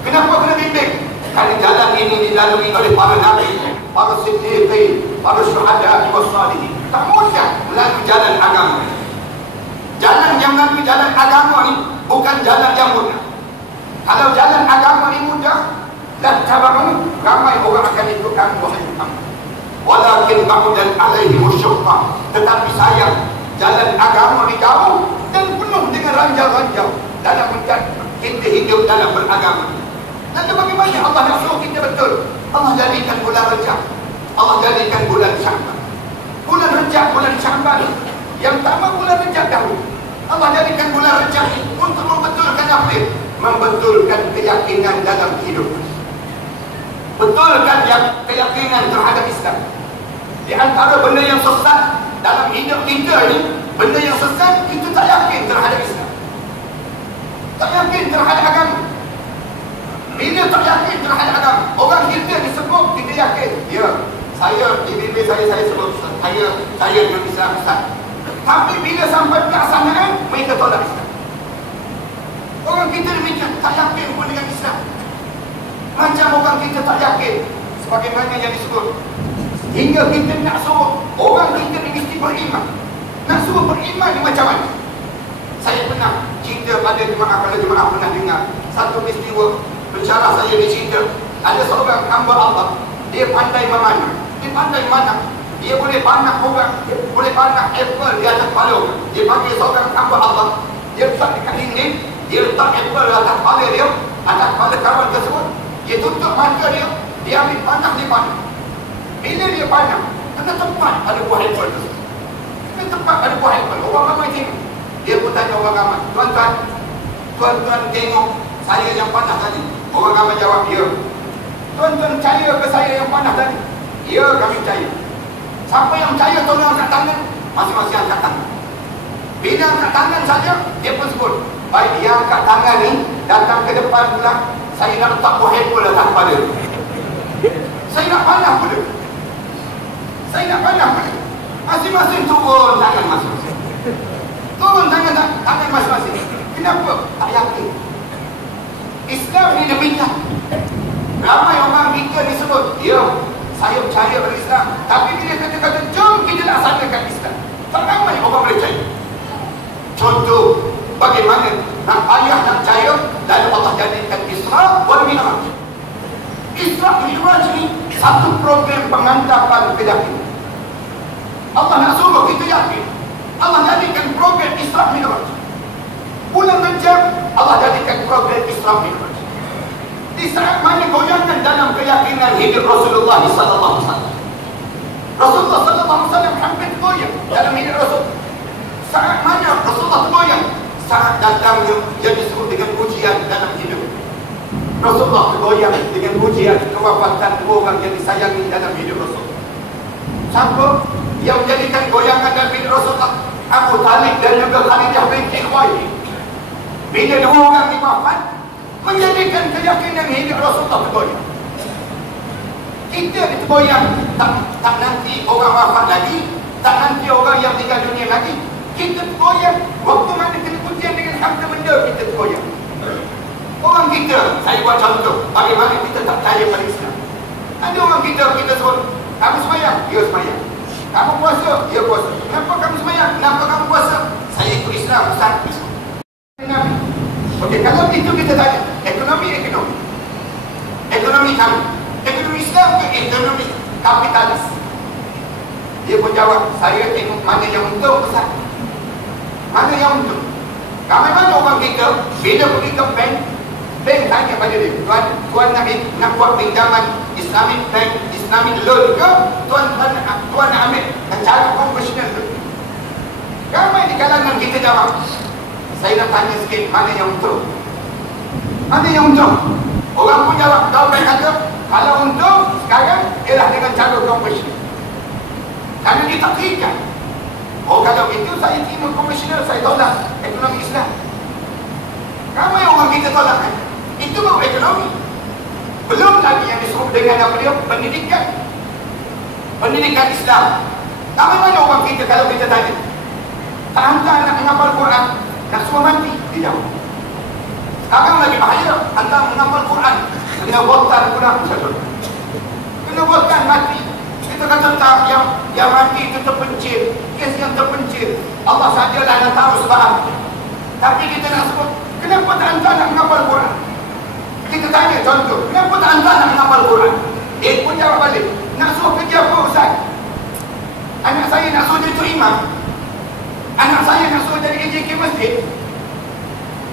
Kenapa kena bimbing? Kerana jalan ini dilalui oleh para nabi, para siddiqin, para syuhada wa salihin. Tak mudah melalui jalan agama. Jalan yang melalui jalan agama ni bukan jalan yang mudah. Kalau jalan agama ni mudah, dan tabaru, ramai orang akan ikutkan wahai Muhammad. Walakin ba'udan alaihi musyaffa. Tetapi sayang, jalan agama ni jauh dan penuh dengan ranjau-ranjau dalam kita hidup dalam beragama. Lalu bagaimana Allah nak suruh kita betul? Allah jadikan bulan Rajab, Allah jadikan bulan Syaban. Bulan Rajab, bulan Syaban, yang pertama bulan Rajab dahulu. Allah jadikan bulan Rajab untuk membetulkan apa? Membetulkan keyakinan dalam hidup. Betulkan keyakinan terhadap Islam. Di antara benda yang sesat dalam hidup kita ini, benda yang sesat, kita tak yakin terhadap Islam, tak yakin terhadap agama. Bila tak yakin terhadap agama, orang kita disebut, kita yakin, ya, saya, ibu saya sebut, saya dengan Islam Ustaz. Tapi bila sampai pelaksanaan, mereka tolak Islam. Orang kita demikian, tak yakin pun dengan Islam. Macam orang kita tak yakin, sebagaimana yang disebut, hingga kita nak suruh orang kita mesti beriman. Nak suruh beriman ni macam mana? Saya pernah cerita pada jemaah, kalau jemaah pernah dengar satu peristiwa, pensyarah saya dia cerita, ada seorang hamba Allah, dia pandai memanah. Dia pandai mana? Dia boleh panah orang, boleh panah apple di atas kepala orang. Dia panggil seorang hamba Allah, dia letak dekat dinding, dia letak apple di atas kepala dia, atas kepala kawan tersebut. Dia tutup mata dia, dia ambil panah, dia panah. Bila dia panah, kena tempat pada buah apple tersebut. Kena tempat pada buah apple. Orang ramai tengok. Dia pun tanya orang ramai, tuan-tuan tengok saya yang panah tadi? Orang ramai jawab, ya. Tuan-tuan percaya ke saya yang panah tadi? Ya, kami percaya. Siapa yang percaya tolong angkat tangan? Masing-masing angkat tangan. Bila angkat tangan saja, dia pun sebut, baik, yang angkat tangan ni datang ke depan pula, saya nak letak buah apple atas kepala. Saya nak panah pula. Saya nak panah pula. Masing-masing turun tangan masing-masing. Turun tangan masing-masing. Kenapa? Tak yakin. Islam ni demikian. Ramai orang kita disebut, ya, saya percaya pada Islam. Tapi bila kata-kata, jom kita laksanakan Islam, tak ramai orang boleh percaya. Contoh, bagaimana nak ayah nak percaya, lalu Allah jadikan Isra wal Mi'raj. Isra Mi'raj ni satu program pengantapan keyakinan. Allah nak suruh kita yakin. Allah jadikan program Isra Mi'raj. Bulan Rajab, Allah jadikan program Isra Mi'raj. Di saat mana goyangan dalam keyakinan hidup Rasulullah SAW. Rasulullah SAW hampir goyang dalam hidup Rasul. Saat mana Rasulullah goyang? Saat datangnya yang disebut dengan ujian dalam hidup. Rasulullah goyang dengan ujian kewafatan orang yang disayangi dalam hidup Rasul. Siapa yang menjadikan goyangan dalam hidup Rasulullah? Abu Talib dan juga Khadijah binti Khuwailid. Bila dua orang ni wafat, menjadikan keyakinan hidup Rasulullah tergoyang. Kita tergoyang, tak nanti orang wafat lagi, tak nanti orang yang tinggal dunia lagi. Kita tergoyang waktu mana kena ujian dengan harta benda, kita tergoyang. Orang kita, saya buat contoh bagaimana kita tak percaya pada Islam. Ada orang kita sebut, kamu sembahyang? Ya sembahyang. Kamu puasa? Ya puasa. Kenapa kamu sembahyang? Kenapa kamu puasa? Saya ikut Islam, Ustaz. Okey, kalau itu kita tanya, ekonomi kami, ekonomi Islam ke ekonomi kapitalis? Dia pun jawab, saya tengok mana yang untung, Ustaz. Mana yang untung? Ramai mana orang kita, bila pergi ke bank tanya pada dia, tuan nak buat pinjaman Islamic bank, Islamic loan ke? Tuan nak ambil cara konvensional tu? Ramai di kalangan kita jawab, saya nak tanya sikit, mana yang untung? Mana yang untung? Orang pun jawab, government kata, kalau untung, sekarang, ialah dengan cara konvensional. Kerana dia tak terikat. Oh, kalau itu, saya terima konvensional, saya tolak ekonomi Islam. Ramai orang kita tolak kan? Itu baru ekonomi. Belum lagi yang disebut dengan apa dia? Pendidikan. Pendidikan Islam. Ramai mana orang kita kalau kita tanya, tak hantar anak menghafal Quran, nak semua mati, dia jawab. Sekarang lagi bahaya, hantar menghafal Quran, kena botan Quran, kena botan mati. Kita kata tak, yang mati itu terpencil, kes yang terpencil, Allah sajalah yang tahu sebab apa. Tapi kita nak sebut, kenapa tak hantar nak menghafal Quran? Kita tanya contoh, kenapa tak hantar nak menghafal Quran? Dia pun jawab balik, nak suruh kerja apa Ustaz? Anak saya nak suruh jadi imam, anak saya nak suruh jadi AJK masjid,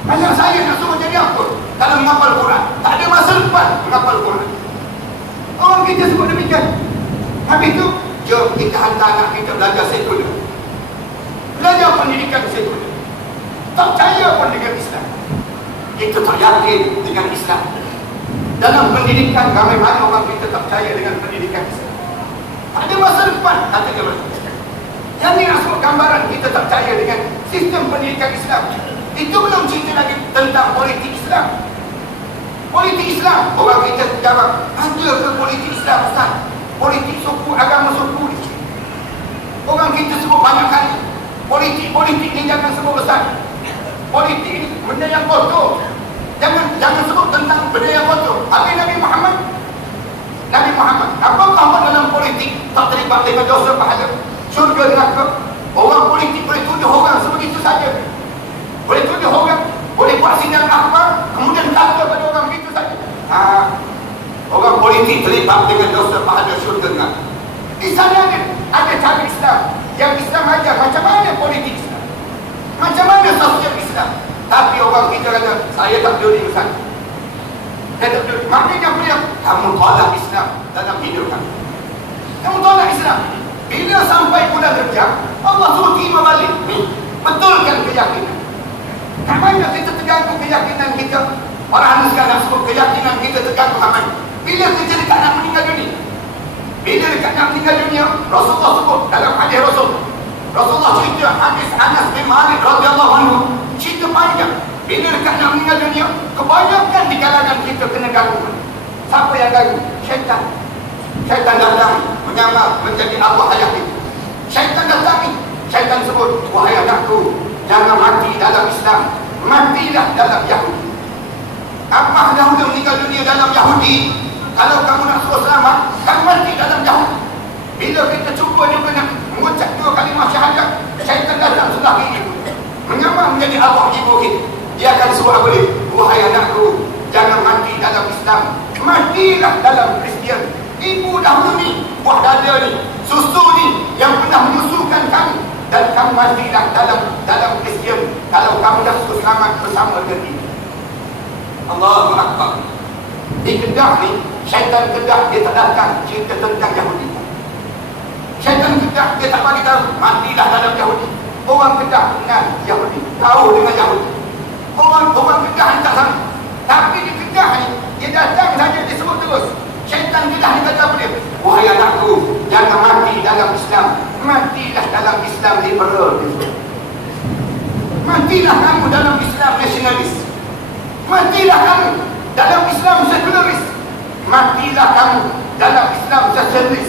anak saya nak suruh jadi apa? Kalau menghafal Quran, tak ada masa depan menghafal Quran. Orang kita sebut demikian. Habis itu, jom kita hantar anak kita belajar sekuler, belajar pendidikan sekuler. Tak percaya pun dengan Islam. Kita tak yakin dengan Islam. Dalam pendidikan, ramai mana orang kita tak percaya dengan pendidikan Islam. Tak ada masa depan, kata dia. Yang ni asal gambaran kita tak percaya dengan sistem pendidikan Islam. Itu belum cerita lagi tentang politik Islam. Politik Islam, orang kita jawab, ada ke politik Islam Ustaz? Politik suku, agama suku ni. Orang kita sebut banyak kali, politik ni jangan sebut besar. Politik ni benda yang kotor. Jangan sebut tentang benda yang kotor. Habis Nabi Muhammad, apakah orang dalam politik tak terlibat dengan dosa pahala? Syurga neraka. Orang politik boleh tuduh orang sebegitu saja. Boleh tuduh orang, boleh buat sidang akhbar, kemudian kata pada orang begitu saja. Orang politik terlibat dengan dosa pahala syurga neraka. Di sana ada cara Islam. Yang Islam ajar macam mana politik Islam, macam mana sosial Islam. Tapi orang kita kata, saya tak peduli Ustaz. Saya tak peduli. Maknanya beliau, kamu tolak Islam dalam hidup kamu. Kamu tolak Islam. Bila sampai bulan Rejab, Allah suruh terima balik. Betulkan keyakinan. Kat mana kita terganggu keyakinan kita? Orang Anda sekarang sebut keyakinan kita terganggu kat mana? Bila kita dekat nak meninggal dunia. Bila dekat nak meninggal dunia, Rasulullah sebut dalam hadis Rasulullah cerita hadis Anas bin Malik radhiyallahu anhu, cerita panjang. Bila dekat nak meninggal dunia, kebanyakan di kalangan kita kena ganggu. Siapa yang ganggu? Syaitan. Syaitan datang menyamar menjadi Allah hayat itu. Syaitan datang ni. Syaitan sebut, wahai anakku, jangan mati dalam Islam, matilah dalam Yahudi. Apa dahulu meninggal dunia dalam Yahudi? Kalau kamu nak suruh selamat, kamu mati dalam Yahudi. Bila kita cuba juga nak mengucap 2 kalimah syahadat, syaitan datang sebelah kiri, menyamar menjadi Allah ibu kita. Dia akan suruh apa dia? Wahai anakku, jangan mati dalam Islam, matilah dalam Kristian. Ibu dahulu ni, buah dada ni, susu ni yang pernah menyusukan kamu, dan kamu matilah dalam Kristian kalau kamu dah suruh selamat bersama dengan ini. Allahu Akbar. Di Kedah ni, syaitan Kedah dia tak datang cerita tentang Yahudi. Syaitan Kedah dia tak bagi tahu matilah dalam Yahudi. Orang Kedah dengan Yahudi, tahu dengan Yahudi. Orang Kedah ni tak sama. Tapi di Kedah ni, dia datang saja dia sebut terus. Syaitan Kedah ni kata apa dia? Wahai anakku, jangan mati dalam Islam, matilah dalam Islam liberal. Matilah kamu dalam Islam nasionalis. Matilah kamu dalam Islam sekularis. Matilah kamu dalam Islam sosialis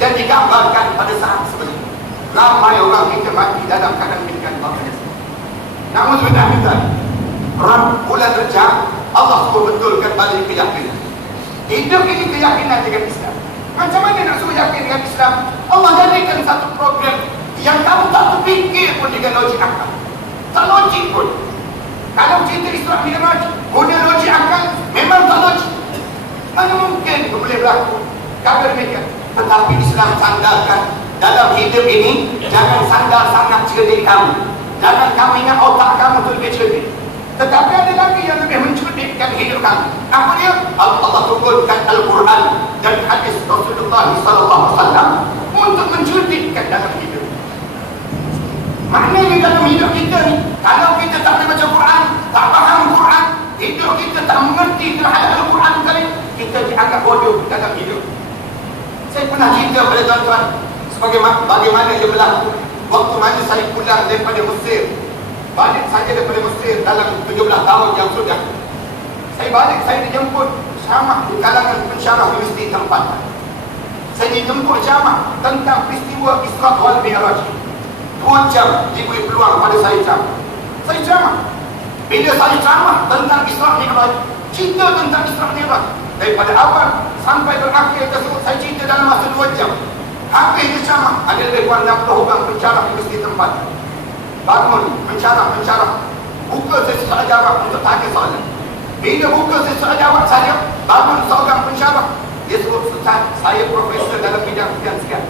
yang digambarkan pada saat sebelum. Ramai orang kita mati dalam keadaan demikian. Namun sebenarnya bulan Rejab, Allah suruh betulkan balik keyakinan. Hidup ini keyakinan dengan Islam. Macam mana nak suruh yakin dengan Islam? Allah jadikan satu program yang kamu tak terfikir pun dengan logik akal. Tak logik pun. Kalau cerita Isra Mi'raj guna logik akal, memang tak logik. Mana mungkin itu boleh berlaku? Kata demikian. Tetapi Islam sandarkan dalam hidup ini, jangan sandar sangat cerdik kamu. Jangan kamu ingat otak kamu itu lebih cerdik. Tetapi ada lagi yang lebih mencerdikkan hidup kamu. Apa dia? Allah turunkan Al-Quran dan hadis Rasulullah SAW untuk mencerdikkan dalam hidup. Maknanya dalam hidup kita ni, kalau kita tak boleh baca Quran, tak faham Quran, hidup kita tak mengerti terhadap Al-Quran kali, kita dianggap bodoh dalam hidup. Saya pernah cerita pada tuan-tuan bagaimana dia berlaku waktu mana saya pulang daripada Mesir. Balik saja daripada Mesir dalam 17 tahun yang sudah. Saya balik, saya dijemput syamah di kalangan pensyarah universiti tempatan. Saya dijemput syamah tentang peristiwa Isra wal Mi'raj. 2 jam diberi peluang pada saya ceramah. Saya ceramah. Bila saya ceramah tentang Isra Mi'raj, cerita tentang Isra Mi'raj, daripada awal sampai berakhir tersebut, saya cerita dalam masa 2 jam. Habis dia ceramah, ada lebih kurang 60 orang pensyarah universiti tempatan. Bangun, mencarah, buka sesi soal jawab untuk tanya soalan. Bila buka sesi soal jawab saya, bangun seorang pensyarah. Dia sebut, Ustaz, saya profesor dalam bidang sekian-sekian.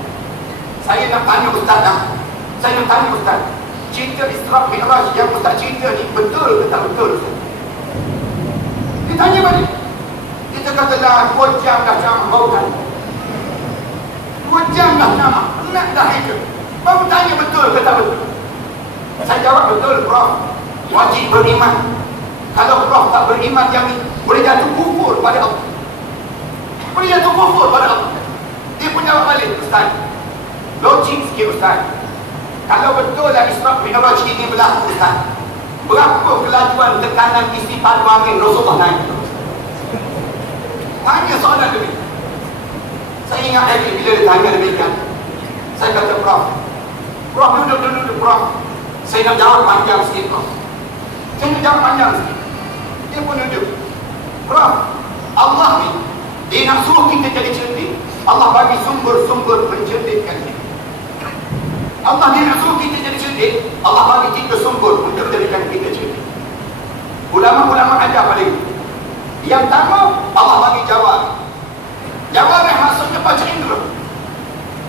Saya nak tanya Ustaz, cerita Isra Mi'raj yang Ustaz cerita ni betul ke tak betul, Ustaz? Dia tanya balik. Kita kata dah 2 jam dah ceramah, baru tanya. 2 jam dah ceramah, penat dah itu. Baru tanya betul ke tak betul? Saya jawab, betul Prof, wajib beriman. Kalau Prof tak beriman yang ni, boleh jatuh kufur pada Allah. Boleh jatuh kufur pada Allah. Dia pun jawab balik, Ustaz, logik sikit Ustaz. Kalau betul lah Isra' Mi'raj ini berlaku, Ustaz, berapa kelajuan tekanan isi palu angin Rasulullah naik? Hanya soalan demi. Saya ingat lagi bila dia tanya demikian, saya kata, Prof duduk, Prof. Saya nak jawab panjang sikit, Prof. Saya nak jawab panjang sikit. Dia pun duduk. Prof, Allah ni, dia nak suruh kita jadi cerdik. Allah bagi sumber-sumber mencerdikkan kita. Allah dia nak suruh kita jadi cerdik. Allah bagi kita sumber untuk menjadikan kita cerdik. Ulama-ulama ajar pada kita. Yang pertama, Allah bagi jawab. Jawab yang maksudnya panca indera.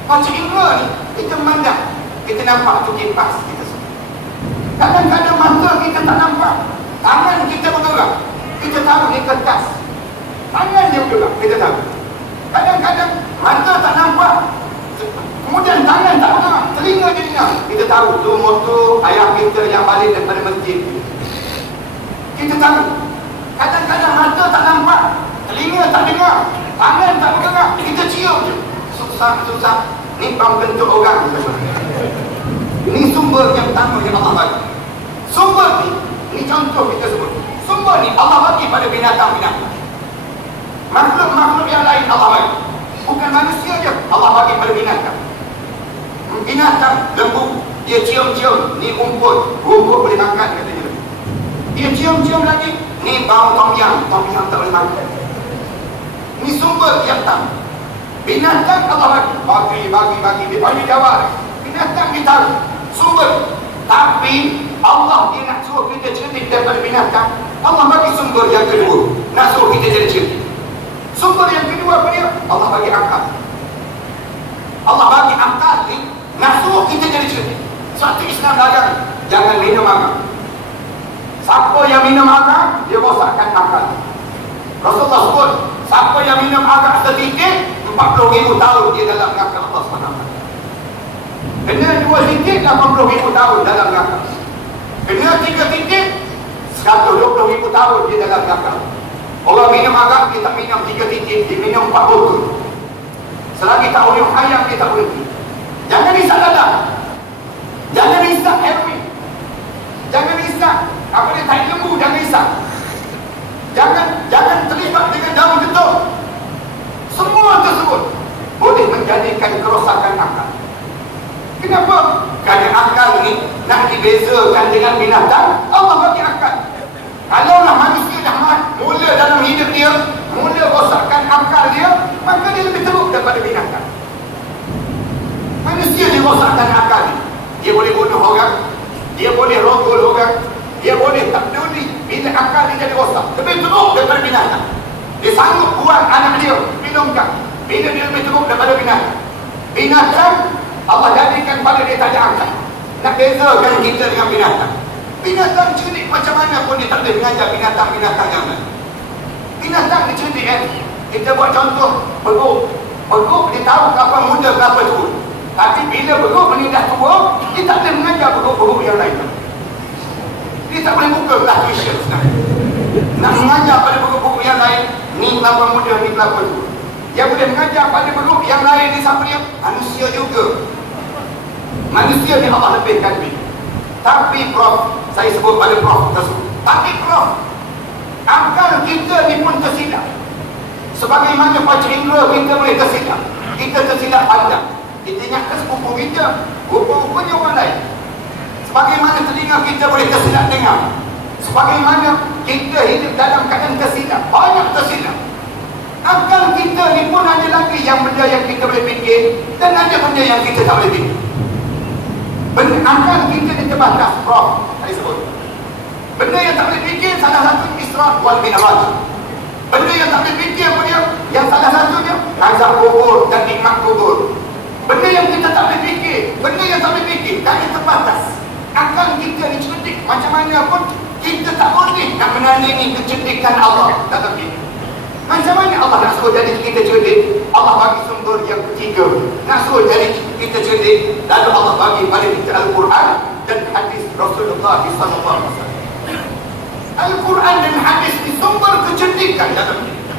Panca indera ni, kita memandang, kita nampak tu kipas kita semua. Kadang-kadang mata kita tak nampak, tangan kita bergerak, kita tahu ni kertas. Tangan dia bergerak, kita tahu. Kadang-kadang mata tak nampak, kemudian tangan tak dengar, telinga dia dengar, kita tahu tu motor ayah kita yang balik daripada masjid. Kita tahu. Kadang-kadang mata tak nampak, telinga tak dengar, tangan tak bergerak, kita cium je. Susah. Ni bang bentuk orang. Ini sumber yang pertama yang Allah bagi. Sumber ni contoh kita sebut. Sumber ni Allah bagi pada binatang-binatang. Makhluk-makhluk yang lain Allah bagi. Bukan manusia je, Allah bagi pada binatang. Binatang, lembu, dia cium-cium, ni rumput boleh makan katanya. Dia cium-cium lagi, ni bau tom yam tak boleh makan. Ni sumber yang pertama. Binatang Allah bagi, dia bagi jawab. Binatang kita tahu sumber, tapi Allah dia nak suruh kita cerdik daripada binatang. Allah bagi sumber yang kedua, nak suruh kita jadi cerdik. Sumber yang kedua apa dia? Allah bagi akal. Allah bagi akal ni nak suruh kita jadi cerdik. Satu Islam dagang, jangan minum akal. Siapa yang minum akal, dia rosakkan akal. Rasulullah sebut, siapa yang minum akal sedikit, 40,000 tahun dia dalam neraka Allah SWT. Kena 2 titik, 80,000 tahun dalam neraka. Kena 3 titik, 120,000 tahun dia dalam neraka. Orang minum agak, dia tak minum 3 titik, dia minum 4 botol. Selagi tak boleh hayam, dia tak berhenti. Jangan isap dalam, jangan isap heroin, jangan isap apa dia, tai lembu, jangan isap. Jangan terlibat dengan daun ketuk. Semua tersebut boleh menjadikan kerosakan akal. Kenapa? Kerana akal ni nak dibezakan dengan binatang. Allah bagi akal. Kalaulah manusia dah mula dalam hidup dia, mula rosakkan akal dia, maka dia lebih teruk daripada binatang. Manusia dirosakkan akal ni. Dia boleh bunuh orang, dia boleh rogol orang, dia boleh tak peduli. Bila akal dia jadi rosak, lebih teruk daripada binatang. Dia sanggup buang anak dia minumkan, bila dia lebih teruk daripada binatang. Binatang Allah jadikan pada dia tak ada akal. Nak bezakan kita dengan binatang. Binatang cerdik macam mana pun dia tak boleh mengajar binatang-binatang yang lain. Binatang dia cerdik kan. Kita buat contoh beguk. Beguk dia tahu kapan muda kapan tua. Tapi bila beguk ni dah tua, dia tak boleh mengajar beguk-beguk yang lain. Dia tak boleh buka kelas tuition sebenarnya. Nak mengajar pada beguk-beguk yang lain, ni kapan muda, ni kapan tua. Yang boleh mengajar pada beguk yang lain ni siapa dia? Manusia juga. Manusia ni Allah lebihkan dia. Tapi Prof, saya sebut pada Prof tersebut. Tapi Prof, akal kita ni pun tersilap. Sebagaimana panca indera kita boleh tersilap. Kita tersilap pandang. Kita ingatkan sepupu kita, rupa-rupanya orang lain. Sebagaimana telinga kita boleh tersilap dengar. Sebagaimana kita hidup dalam keadaan tersilap. Banyak tersilap. Akal kita ni pun ada lagi yang benda yang kita boleh fikir, dan ada benda yang kita tak boleh fikir. Akal kita ni terbatas, Prof, saya sebut. Benda yang tak boleh fikir, salah satu Isra' wal Mi'raj. Benda yang tak boleh fikir apa dia? Yang salah satunya azab kubur dan nikmat kubur. Benda yang kita tak boleh fikir, benda yang tak boleh fikir, kerana terbatas. Akal kita ni cerdik, macam mana pun kita tak boleh nak menandingi kecerdikan Allah dalam hidup. Macam mana Allah nak suruh jadi kita cerdik? Allah bagi sumber yang ketiga. Nak suruh jadi kita cerdik, lalu Allah bagi pada kita Al-Quran dan hadis Rasulullah SAW. Al-Quran dan hadis ni sumber kecerdikan dalam hidup.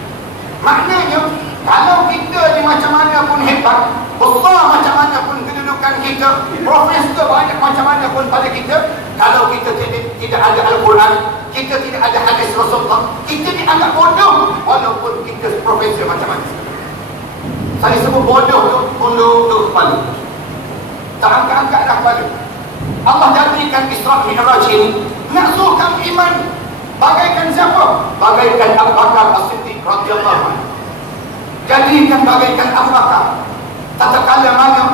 Maknanya, kalau kita ni macam mana pun hebat, besar macam mana pun kedudukan kita, profesor banyak macam mana pun pada kita, kalau kita tidak ada Al-Quran, kita tidak ada hadis Rasulullah, kita dianggap bodoh walaupun kita profesor macam mana. Saya sebut bodoh tu untuk kepala, tak angkat-angkatlah kepala. Allah jadikan Isra' Mi'raj ini nak suruh kamu iman. Bagaikan siapa? Bagaikan Abu Bakar As-Siddiq radhiyallahu anhu. Jadikan bagaikan Abu Bakar. Tatkala mana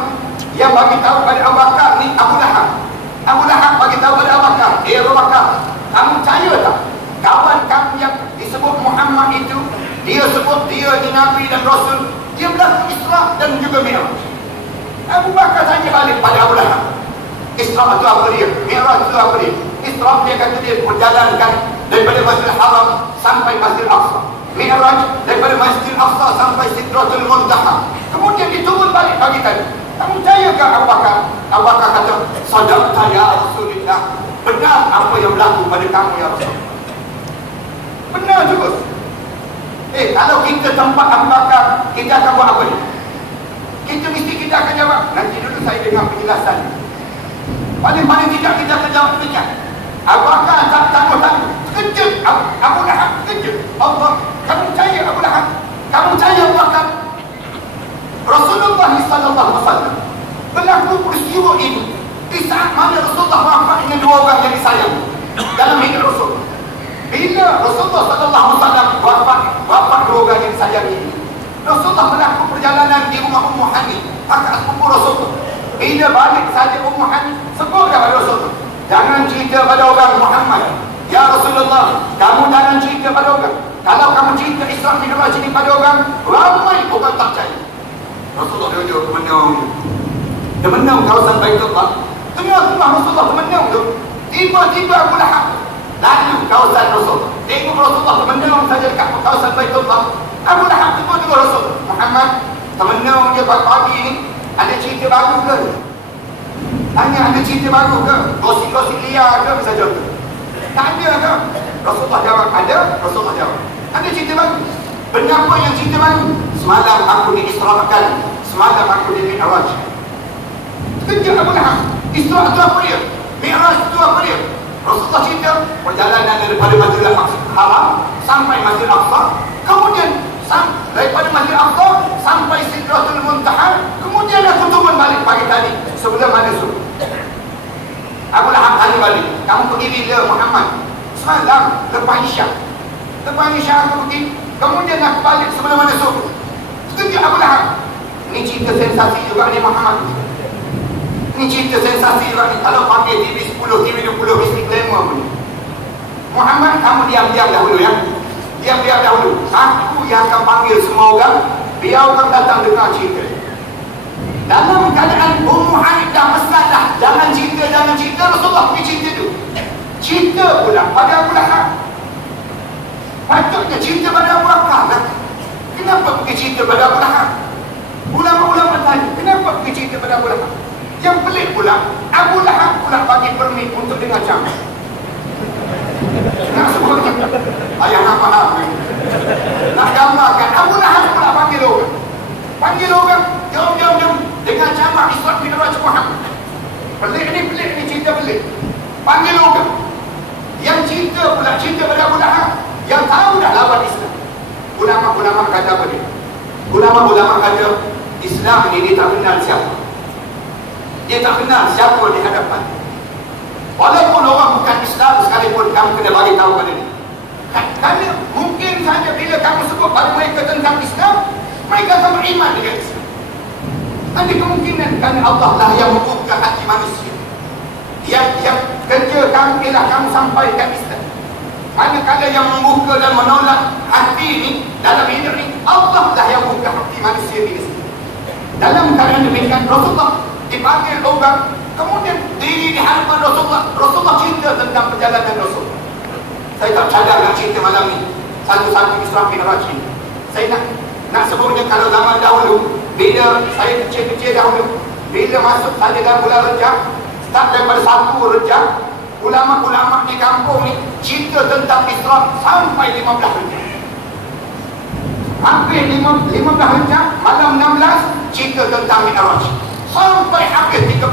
yang bagi tahu pada Abu Bakar ni Abu Lahab. Abu Lahab bagi tahu pada Abu Bakar, Abu Bakar, kamu percaya tak? Kawan kamu yang disebut Muhammad itu, dia sebut dia ni Nabi dan Rasul, dia berlaku Isra' dan juga Mi'raj. Abu Bakar tanya balik pada Abu Lahab, Isra' itu apa dia? Mi'raj itu apa dia? Isra' dia kata dia berjalankan daripada Masjidil Haram sampai Masjidil Aqsa. Mi'raj daripada Masjidil Aqsa sampai Sidratul Muntaha. Kemudian diturun balik bagi tadi. Kamu percaya ke Abu Bakar? Abu Bakar kata, sadaqta ya Rasulullah. Benar apa yang berlaku pada kamu ya Rasul. Benar juga. Kalau kita tempat Abu Bakar, kita akan buat apa ni? Kita akan jawab. Nanti dulu saya dengar penjelasan. Paling-paling tidak kita akan jawab demikian. Abu Bakar tak tangguh-tangguh. Kejut Abu Lahab, kejut. Allah, kamu percaya Abu Lahab? Kamu percaya Abu Bakar? Rasulullah SAW berlaku peristiwa ini di saat mana Rasulullah wafat dengan dua orang yang disayang dalam hidup Rasulullah. Bila Rasulullah SAW wafat dua orang yang disayang ini, Rasulullah berlaku perjalanan di rumah Ummu Hani, kakak sepupu Rasulullah. Bila balik saja Ummu Hani sebut kepada Rasulullah, jangan cerita pada orang Muhammad. Ya Rasulullah, kamu jangan cerita pada orang. Kalau kamu cerita Isra' Mi'raj ini pada orang, ramai orang tak percaya. Rasulullah duduk termenung kawasan Baitullah. Tengah-tengah Rasulullah termenung tu, tiba-tiba Abu Lahab lalu kawasan Rasulullah. Tengok Rasulullah termenung saja dekat kawasan Baitullah. Abu Lahab tiba-tiba Rasulullah, Muhammad termenung je pagi-pagi ni, ada cerita baru ke? Tanya ada cerita baru ke? Gosip-gosip liar ke? Misalnya tu tak ada ke? Rasulullah jawab, ada. Rasulullah jawab, ada cerita baru. Kenapa yang cerita baru? Semalam aku di-Isra'kan, semalam aku di-Mi'raj. Kejap Abu Lahab. Isra' itu apa dia? Mi'raj itu apa dia? Rasulullah cerita perjalanan daripada Masjidil Haram sampai Masjidil Aqsa, kemudian daripada Masjidil Aqsa sampai Sidratul Muntaha, kemudian aku turun balik pagi tadi sebelum mana suruh. Abu Lahab tanya balik, kamu pergi bila Muhammad? Semalam lepas Isyak. Lepas Isyak aku pergi, kemudian aku balik sebelum mana suruh. Sekejap Abu Lahab. Ini cerita sensasi juga ni Muhammad. Ini cerita sensasi juga ni. Kalau panggil TV 10, TV 20, mesti glamour pun. Muhammad, kamu diam-diam dahulu ya. Diam-diam dahulu. Aku yang akan panggil semua orang, biar orang datang dengar cerita. Dalam keadaan Ummu Hani dah pesan dah, jangan cerita, Rasulullah pergi cerita tu. Cerita pula pada Abu Lahab. Patutnya cerita pada Abu Bakar kan? Kenapa pergi cerita pada Abu Lahab? Ulama-ulama tanya, kenapa pergi cerita pada Abu Lahab? Yang pelik pula, Abu Lahab pula bagi permit untuk dengar ceramah. Nak semua macam ayah nak faham. Nak gambarkan, Abu Lahab pula panggil orang. Jom. Dengar ceramah Isra' Mi'raj Muhammad. Pelik ni cerita pelik. Panggil orang. Yang cerita pada Abu Lahab, yang tahu dah lawan Islam. Ulama-ulama kata apa dia? Ulama-ulama kata Islam ni dia tak kenal siapa. Dia tak kenal siapa di hadapan. Walaupun orang bukan Islam sekalipun, kamu kena bagi tahu pada dia. Kerana mungkin saja bila kamu sebut pada mereka tentang Islam, mereka akan beriman dengan Islam. Ada kemungkinan kerana Allah lah yang membuka hati manusia. Yang kerja kamu ialah kamu sampaikan Islam. Manakala yang membuka dan menolak hati ini dalam hidup ini, Allah lah yang buka hati manusia ini. Dalam keadaan demikian, Rasulullah dipanggil orang, kemudian di hadapan Rasulullah cerita tentang perjalanan Rasulullah. Saya tak cadar nak cerita malam ni satu-satu Isra' Mi'raj ini. Saya nak sebutnya kalau zaman dahulu, bila saya kecil-kecil dahulu, bila masuk saja dalam bulan Rejab, start daripada 1 Rejab, ulama-ulama di kampung ni cerita tentang Isra' sampai 15 Rejab. Hampir 15 Rejab, malam 16 cerita tentang Mi'raj. Sampai hampir 30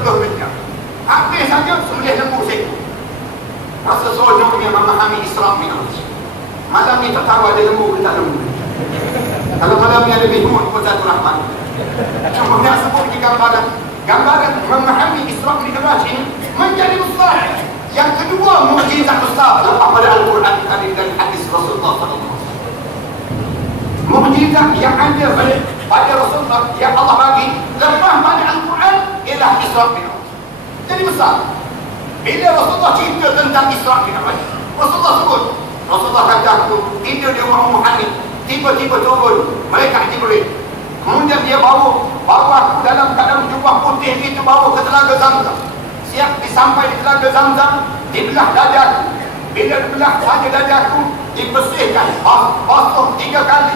malam ni tak tahu ada lembu ke tak lembu. Kalau malam ni ada bihun pun satu rahmat. Cuma nak sebut di gambaran memahami Isra' Mi'raj ini menjadi besar. Yang kedua, mukjizat besar lepas pada Al-Quran Karim dan hadis Rasulullah SAW. Mukjizat yang ada pada Rasulullah yang Allah bagi lepas pada Al-Quran ialah Isra' Mi'raj. Jadi besar. Bila Rasulullah cerita tentang Isra' Mi'raj, Rasulullah sebut, Rasulullah kata aku tidur di rumah Muhammad, tiba-tiba turun malaikat Jibril. Kemudian dia bawa aku dalam keadaan jubah putih itu, bawa ke telaga Zamzam. Siap disampai di telaga Zamzam, dibelah dadaku. Bila dibelah saja dadaku, dibersihkan, basuh 3 kali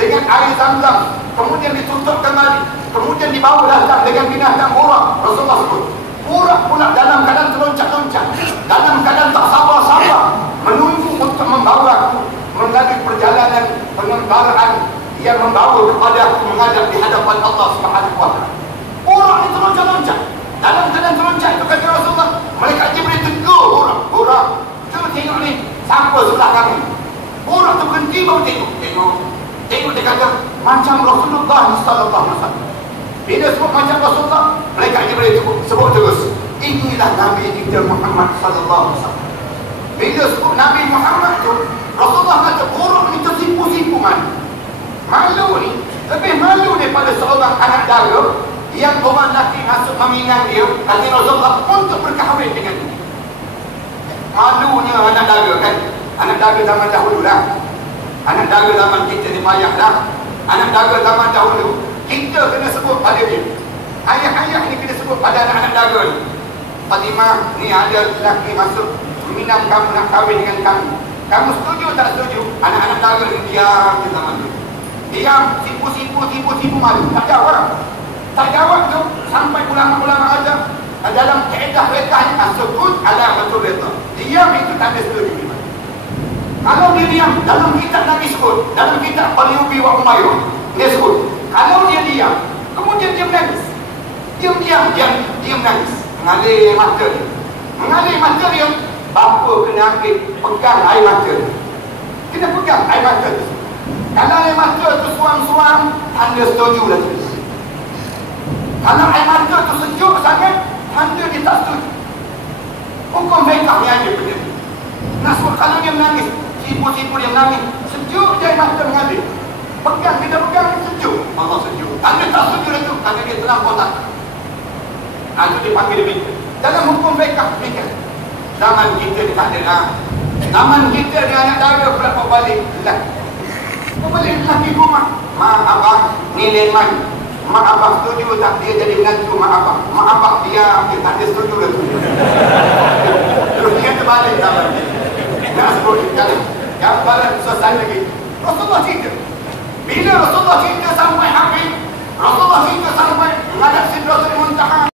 dengan air Zamzam. Kemudian ditutup kembali. Kemudian dibawa datang dengan binatang Burak. Rasulullah sebut, Burak pula dalam keadaan terloncat-loncat, dalam keadaan tak sabar-sabar, menunggu untuk membawa aku melalui perjalanan pengembaraan yang membawa kepada aku menghadap di hadapan Allah Subhanahu wa taala. Burak itu terloncat-loncat. Dalam keadaan terloncat itu kata Rasulullah, malaikat Jibril tegur Burak. Burak, cuba tengok ni, siapa sebelah kami? Burak tu berhenti baru tengok dia kata macam Rasulullah sallallahu alaihi wasallam. Bila sebut macam Rasulullah, malaikat Jibril sebut terus, inilah Nabi kita Muhammad sallallahu alaihi wasallam. Bila sebut Nabi Muhammad tu, Rasulullah kata Burak ni tersipu-sipu malu ni, lebih malu daripada seorang anak dara yang orang lelaki masuk meminang dia, kata Rasulullah, untuk berkahwin dengan dia. Malunya anak dara kan. Anak dara zaman dahulu lah. Anak dara zaman kita ni payah dah. Anak dara zaman dahulu kita kena sebut pada dia. Ayah-ayah ni kena sebut pada anak-anak dara ni. Fatimah, ni ada lelaki masuk meminang kamu, nak kahwin dengan kamu. Kamu setuju tak setuju? Anak-anak dara ni diam di zaman tu. Diam, sipu-sipu malu. Tak jawab. Tak jawab tu sampai ulama-ulama ajar dalam kaedah fiqh ni as-sukut alamatul ridha. Diam itu tanda setuju. Kalau dia diam, dalam kitab Nabi sebut, dalam kitab Al-Yubi wa Umayyah dia sebut, kalau dia diam, kemudian dia menangis. Dia menangis. Mengalir mata dia. Bapa kena ambil, pegang air mata dia. Kena pegang air mata dia. Kalau air mata tu suam-suam, tanda setuju dah tulis. Kalau air mata tu sejuk sangat, tanda dia tak setuju. Hukum fiqh ni ada benda ni. Nak sebut kalau dia menangis, sipu-sipu dia menangis, sejuk je air mata mengalir. Pegang, kita pegang, sejuk. Allah sejuk. Tanda tak setuju dah tu, tanda dia terlampau tak. Itu dipanggil demikian. Dalam hukum fiqh demikian. Zaman kita ni tak ada lah. Zaman kita ni anak dara pula balik lelaki. Balik lelaki rumah. Mak abang nilai man. Mak abang setuju tak dia jadi menantu mak abang? Mak abang dia tak ada setuju dah tu. Terus dia terbalik zaman ni. Nak sebut gambaran selesai lagi. Rasulullah cerita. Bila Rasulullah cerita sampai habis, Rasulullah cerita sampai menghadap Sidratul Muntaha.